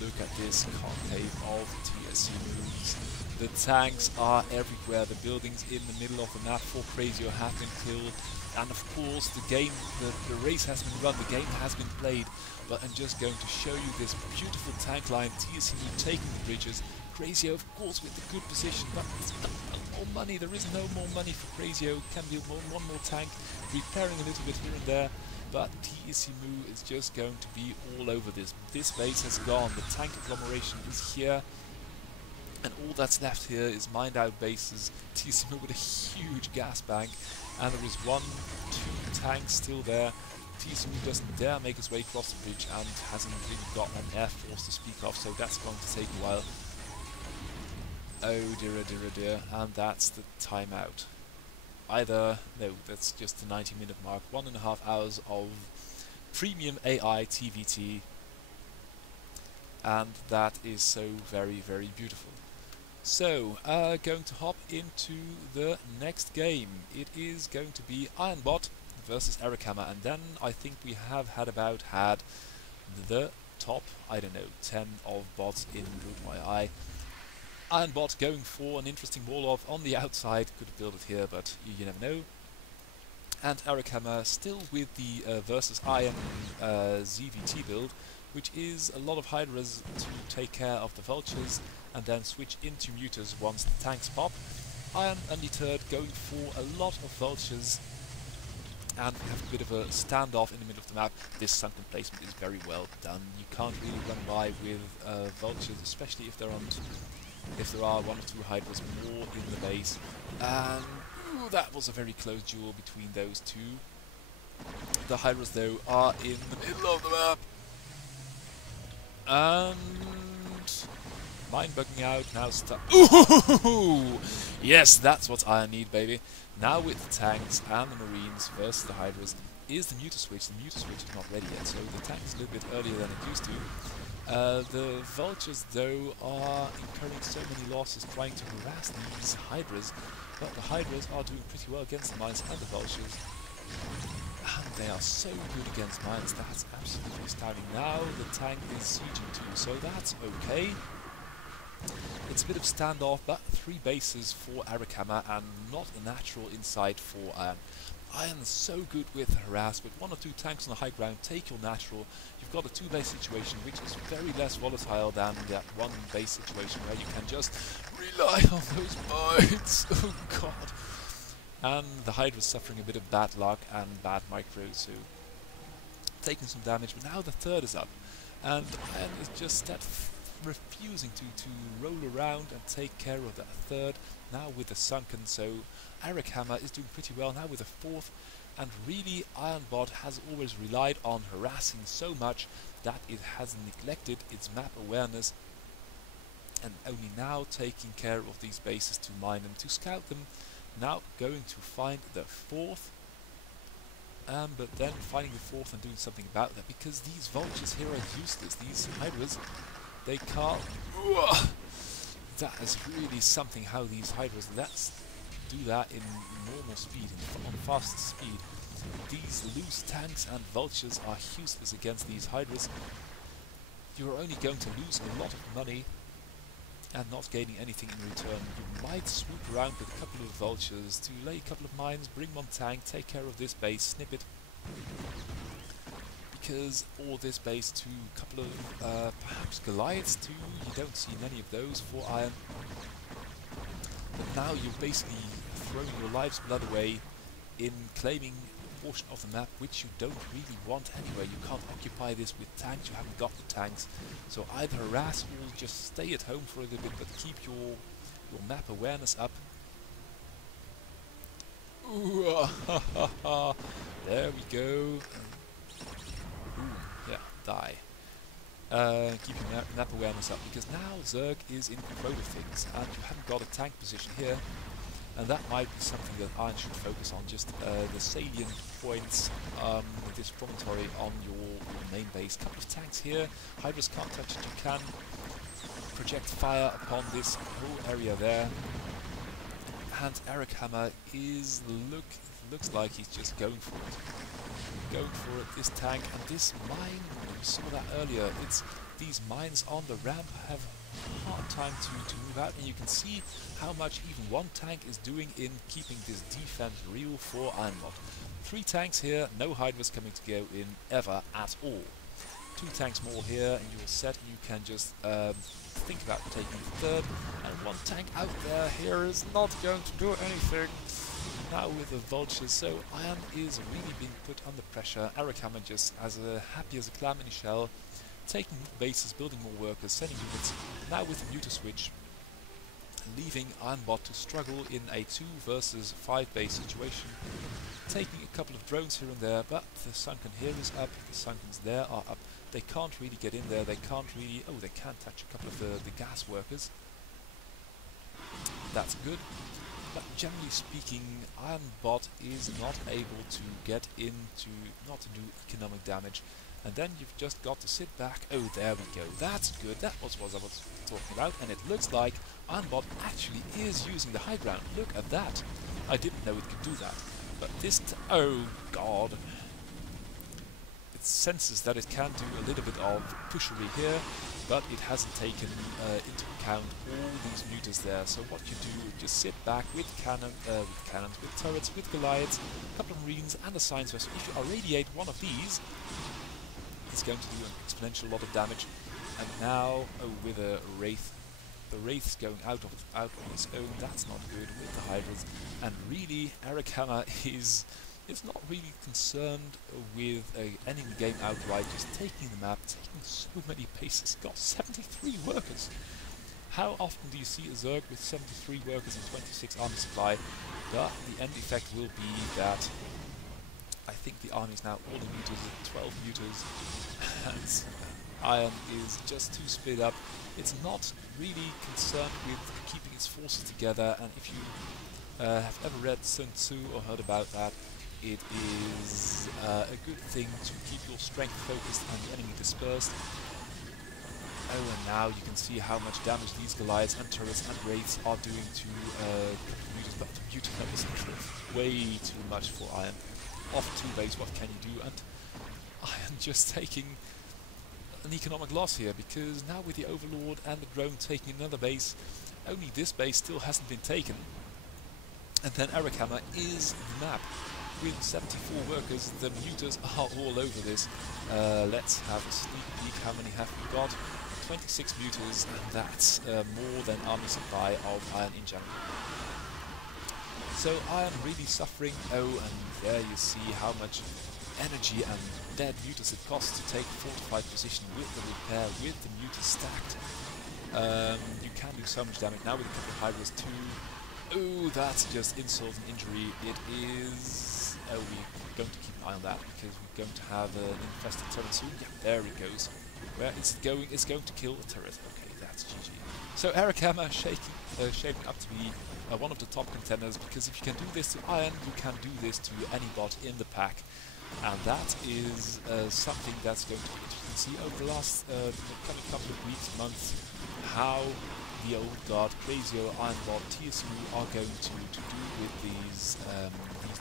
look at this concave of TSMUs. The tanks are everywhere, the buildings in the middle of the map for Crazio have been killed, and of course the game, the race has been run, the game has been played, but I'm just going to show you this beautiful tank line, TSMU taking the bridges, Crazio of course with the good position, but it's no more money, there is no more money for Crazio, can build one more tank, repairing a little bit here and there, but TSMU is just going to be all over this. This base has gone, the tank agglomeration is here, and all that's left here is mined out bases, TSMU with a huge gas bank, and there is 1, 2 tanks still there. TSMU doesn't dare make his way across the bridge and hasn't really got an air force to speak of, so that's going to take a while. Oh dear, oh dear, oh dear, and that's the timeout. No, that's just the 90-minute mark, 1.5 hours of premium AI TVT, and that is so very, very beautiful. So, going to hop into the next game. It is going to be Ironbot versus Eric Hammer, and then I think we have had the top, I don't know, 10 of bots in bwapi. Ironbot going for an interesting wall-off on the outside, could have built it here, but you never know. And Eric Hammer still with the versus Iron ZVT build, which is a lot of Hydras to take care of the Vultures and then switch into Mutas once the tanks pop. Iron undeterred, going for a lot of Vultures, and we have a bit of a standoff in the middle of the map. This sunken placement is very well done. You can't really run by with Vultures, especially if there are 1 or 2 Hydras more in the base. And ooh, that was a very close duel between those 2. The Hydras though are in the middle of the map. And Mine bugging out, now start. Ooh! Yes, that's what I need, baby. Now with the tanks and the marines versus the hydras is the muta switch. The muta switch is not ready yet, so the tank is a little bit earlier than it used to. The vultures, though, are incurring so many losses trying to harass these hydras, but the hydras are doing pretty well against the mines and the vultures. And they are so good against mines, that's absolutely astounding. Now the tank is sieging too, so that's okay. It's a bit of standoff, but 3 bases for Arakama and not a natural insight for Iron. Iron is so good with harass, with 1 or 2 tanks on the high ground, take your natural. You've got a 2-base situation, which is very less volatile than that 1-base situation where you can just rely on those mines. Oh god. And the Hydra's suffering a bit of bad luck and bad micros, so taking some damage, but now the 3rd is up. And Iron is just refusing to roll around and take care of that 3rd, now with the sunken, so Arakama is doing pretty well now with the 4th, and really Ironbot has always relied on harassing so much that it has neglected its map awareness, and only now taking care of these bases to mine them, to scout them, now going to find the 4th, but then finding the 4th and doing something about that, because these vultures here are useless, these hydras. They can't. That is really something how these hydras, let's do that in normal speed, on fast speed. These loose tanks and vultures are useless against these hydras. You're only going to lose a lot of money and not gaining anything in return. You might swoop around with a couple of vultures to lay a couple of mines, bring 1 tank, take care of this base, snip it. Because all this base to a couple of perhaps Goliaths too, you don't see many of those for Iron. But now you're basically throwing your life's blood away in claiming a portion of the map which you don't really want anyway. You can't occupy this with tanks, you haven't got the tanks. So either harass or just stay at home for a little bit, but keep your map awareness up. Ooh, there we go. Yeah, die. Keep your map awareness up, because now Zerg is in control of things, and you haven't got a tank position here, and that might be something that Iron should focus on, just the salient points, this promontory on your main base. Couple of tanks here, Hydras can't touch it, you can project fire upon this whole area there, and Arakama is, looks like he's just going for it. Going for it, this tank and this mine, we saw that earlier, it's these mines on the ramp have a hard time to move out, and you can see how much even 1 tank is doing in keeping this defense real for Ironbot. 3 tanks here, no Hydras coming to go in ever at all. 2 tanks more here and you're set, and you can just think about taking the 3rd, and 1 tank out there here is not going to do anything. Now with the vultures, so Iron is really being put under pressure. Arakama just as happy as a clam in a shell, taking bases, building more workers, sending units. Now with the muta switch, leaving Ironbot to struggle in a 2 versus 5 base situation, taking a couple of drones here and there, but the sunken here is up, the sunkens there are up. They can't really get in there, they can't really, oh, they can touch a couple of the gas workers. That's good. But generally speaking, Ironbot is not able to get into, not to do economic damage. And then you've just got to sit back. Oh, there we go. That's good. That was what I was talking about. And it looks like Ironbot actually is using the high ground. Look at that. I didn't know it could do that. But this... oh, God. It senses that it can do a little bit of pushery here, but it hasn't taken into account all these mutas there. So what you do is just sit back with cannons, with turrets, with Goliaths, a couple of marines and a science vessel. If you irradiate one of these, it's going to do an exponential lot of damage. And now, oh, with a Wraith, the Wraith's going out on its own. That's not good with the Hydras. And really, Arakama is not really concerned with ending the game outright, just taking the map, taking so many bases. Got 73 workers. How often do you see a Zerg with 73 workers and 26 army supply? But the end effect will be that I think the army is now all the mutas, 12 mutas, and Iron is just too split up. It's not really concerned with keeping its forces together, and if you have ever read Sun Tzu or heard about that, it is a good thing to keep your strength focused and the enemy dispersed. Oh, and now you can see how much damage these Goliaths and turrets and wraiths are doing to computers, but the beauty level is way too much for Iron. Off 2 base, what can you do? And Iron just taking an economic loss here, because now with the Overlord and the drone taking another base, only this base still hasn't been taken. And then Eric Hammer is the map. With 74 workers, the mutas are all over this. Let's have a sneak peek. How many have we got? 26 mutas, and that's more than army supply of Iron in general. So Iron really suffering. Oh, and there you see how much energy and dead mutas it costs to take a fortified position with the repair, with the mutas stacked. You can do so much damage now with a couple of hybrids too. Oh, that's just insult and injury. It is... Oh, we're going to keep an eye on that, because we're going to have an infested turret soon. Yeah, there it goes. Where is it going? It's going to kill a turret. Okay, that's GG. So Eric Hammer shaping up to be one of the top contenders, because if you can do this to Iron, you can do this to any bot in the pack. And that is something that's going to be interesting to see over the last coming couple of weeks, months, how the old god, Crazio, Ironbot, TSU are going to do with these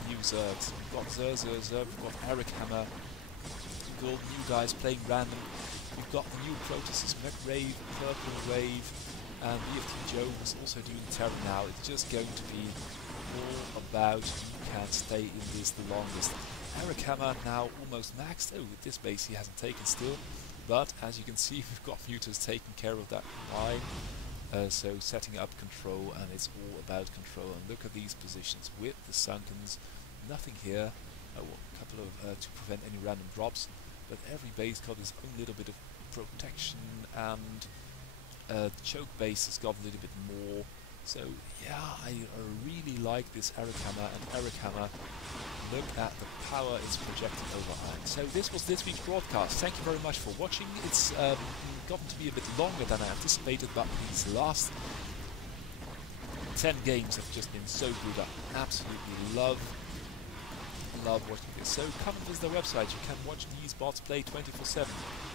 new Zergs. We've got Zerg, we've got Eric Hammer, gold new guys playing random. We've got the new Protoss, McRave, Purple Wave, and BFT Joe was also doing Terror now. It's just going to be all about who can stay in this the longest. Eric Hammer now almost maxed. Oh, with this base he hasn't taken still, but as you can see we've got mutas taking care of that line. So setting up control, and it's all about control. And look at these positions with the Sunkens. Nothing here. Well, a couple of to prevent any random drops, but every base got its own little bit of protection, and the choke base has got a little bit more. So yeah, I really like this Eric Hammer, and Eric Hammer, look at the power it's projecting over Iron. So this was this week's broadcast. Thank you very much for watching. It's gotten to be a bit longer than I anticipated, but these last 10 games have just been so good. I absolutely love watching this. So come and visit their website. You can watch these bots play 24/7.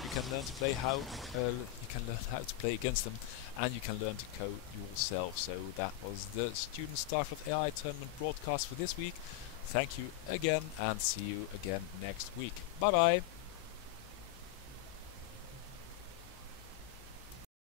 You can learn to play how to play against them, and you can learn to code yourself. So that was the Student StarCraft AI Tournament broadcast for this week. Thank you again, and see you again next week. Bye bye.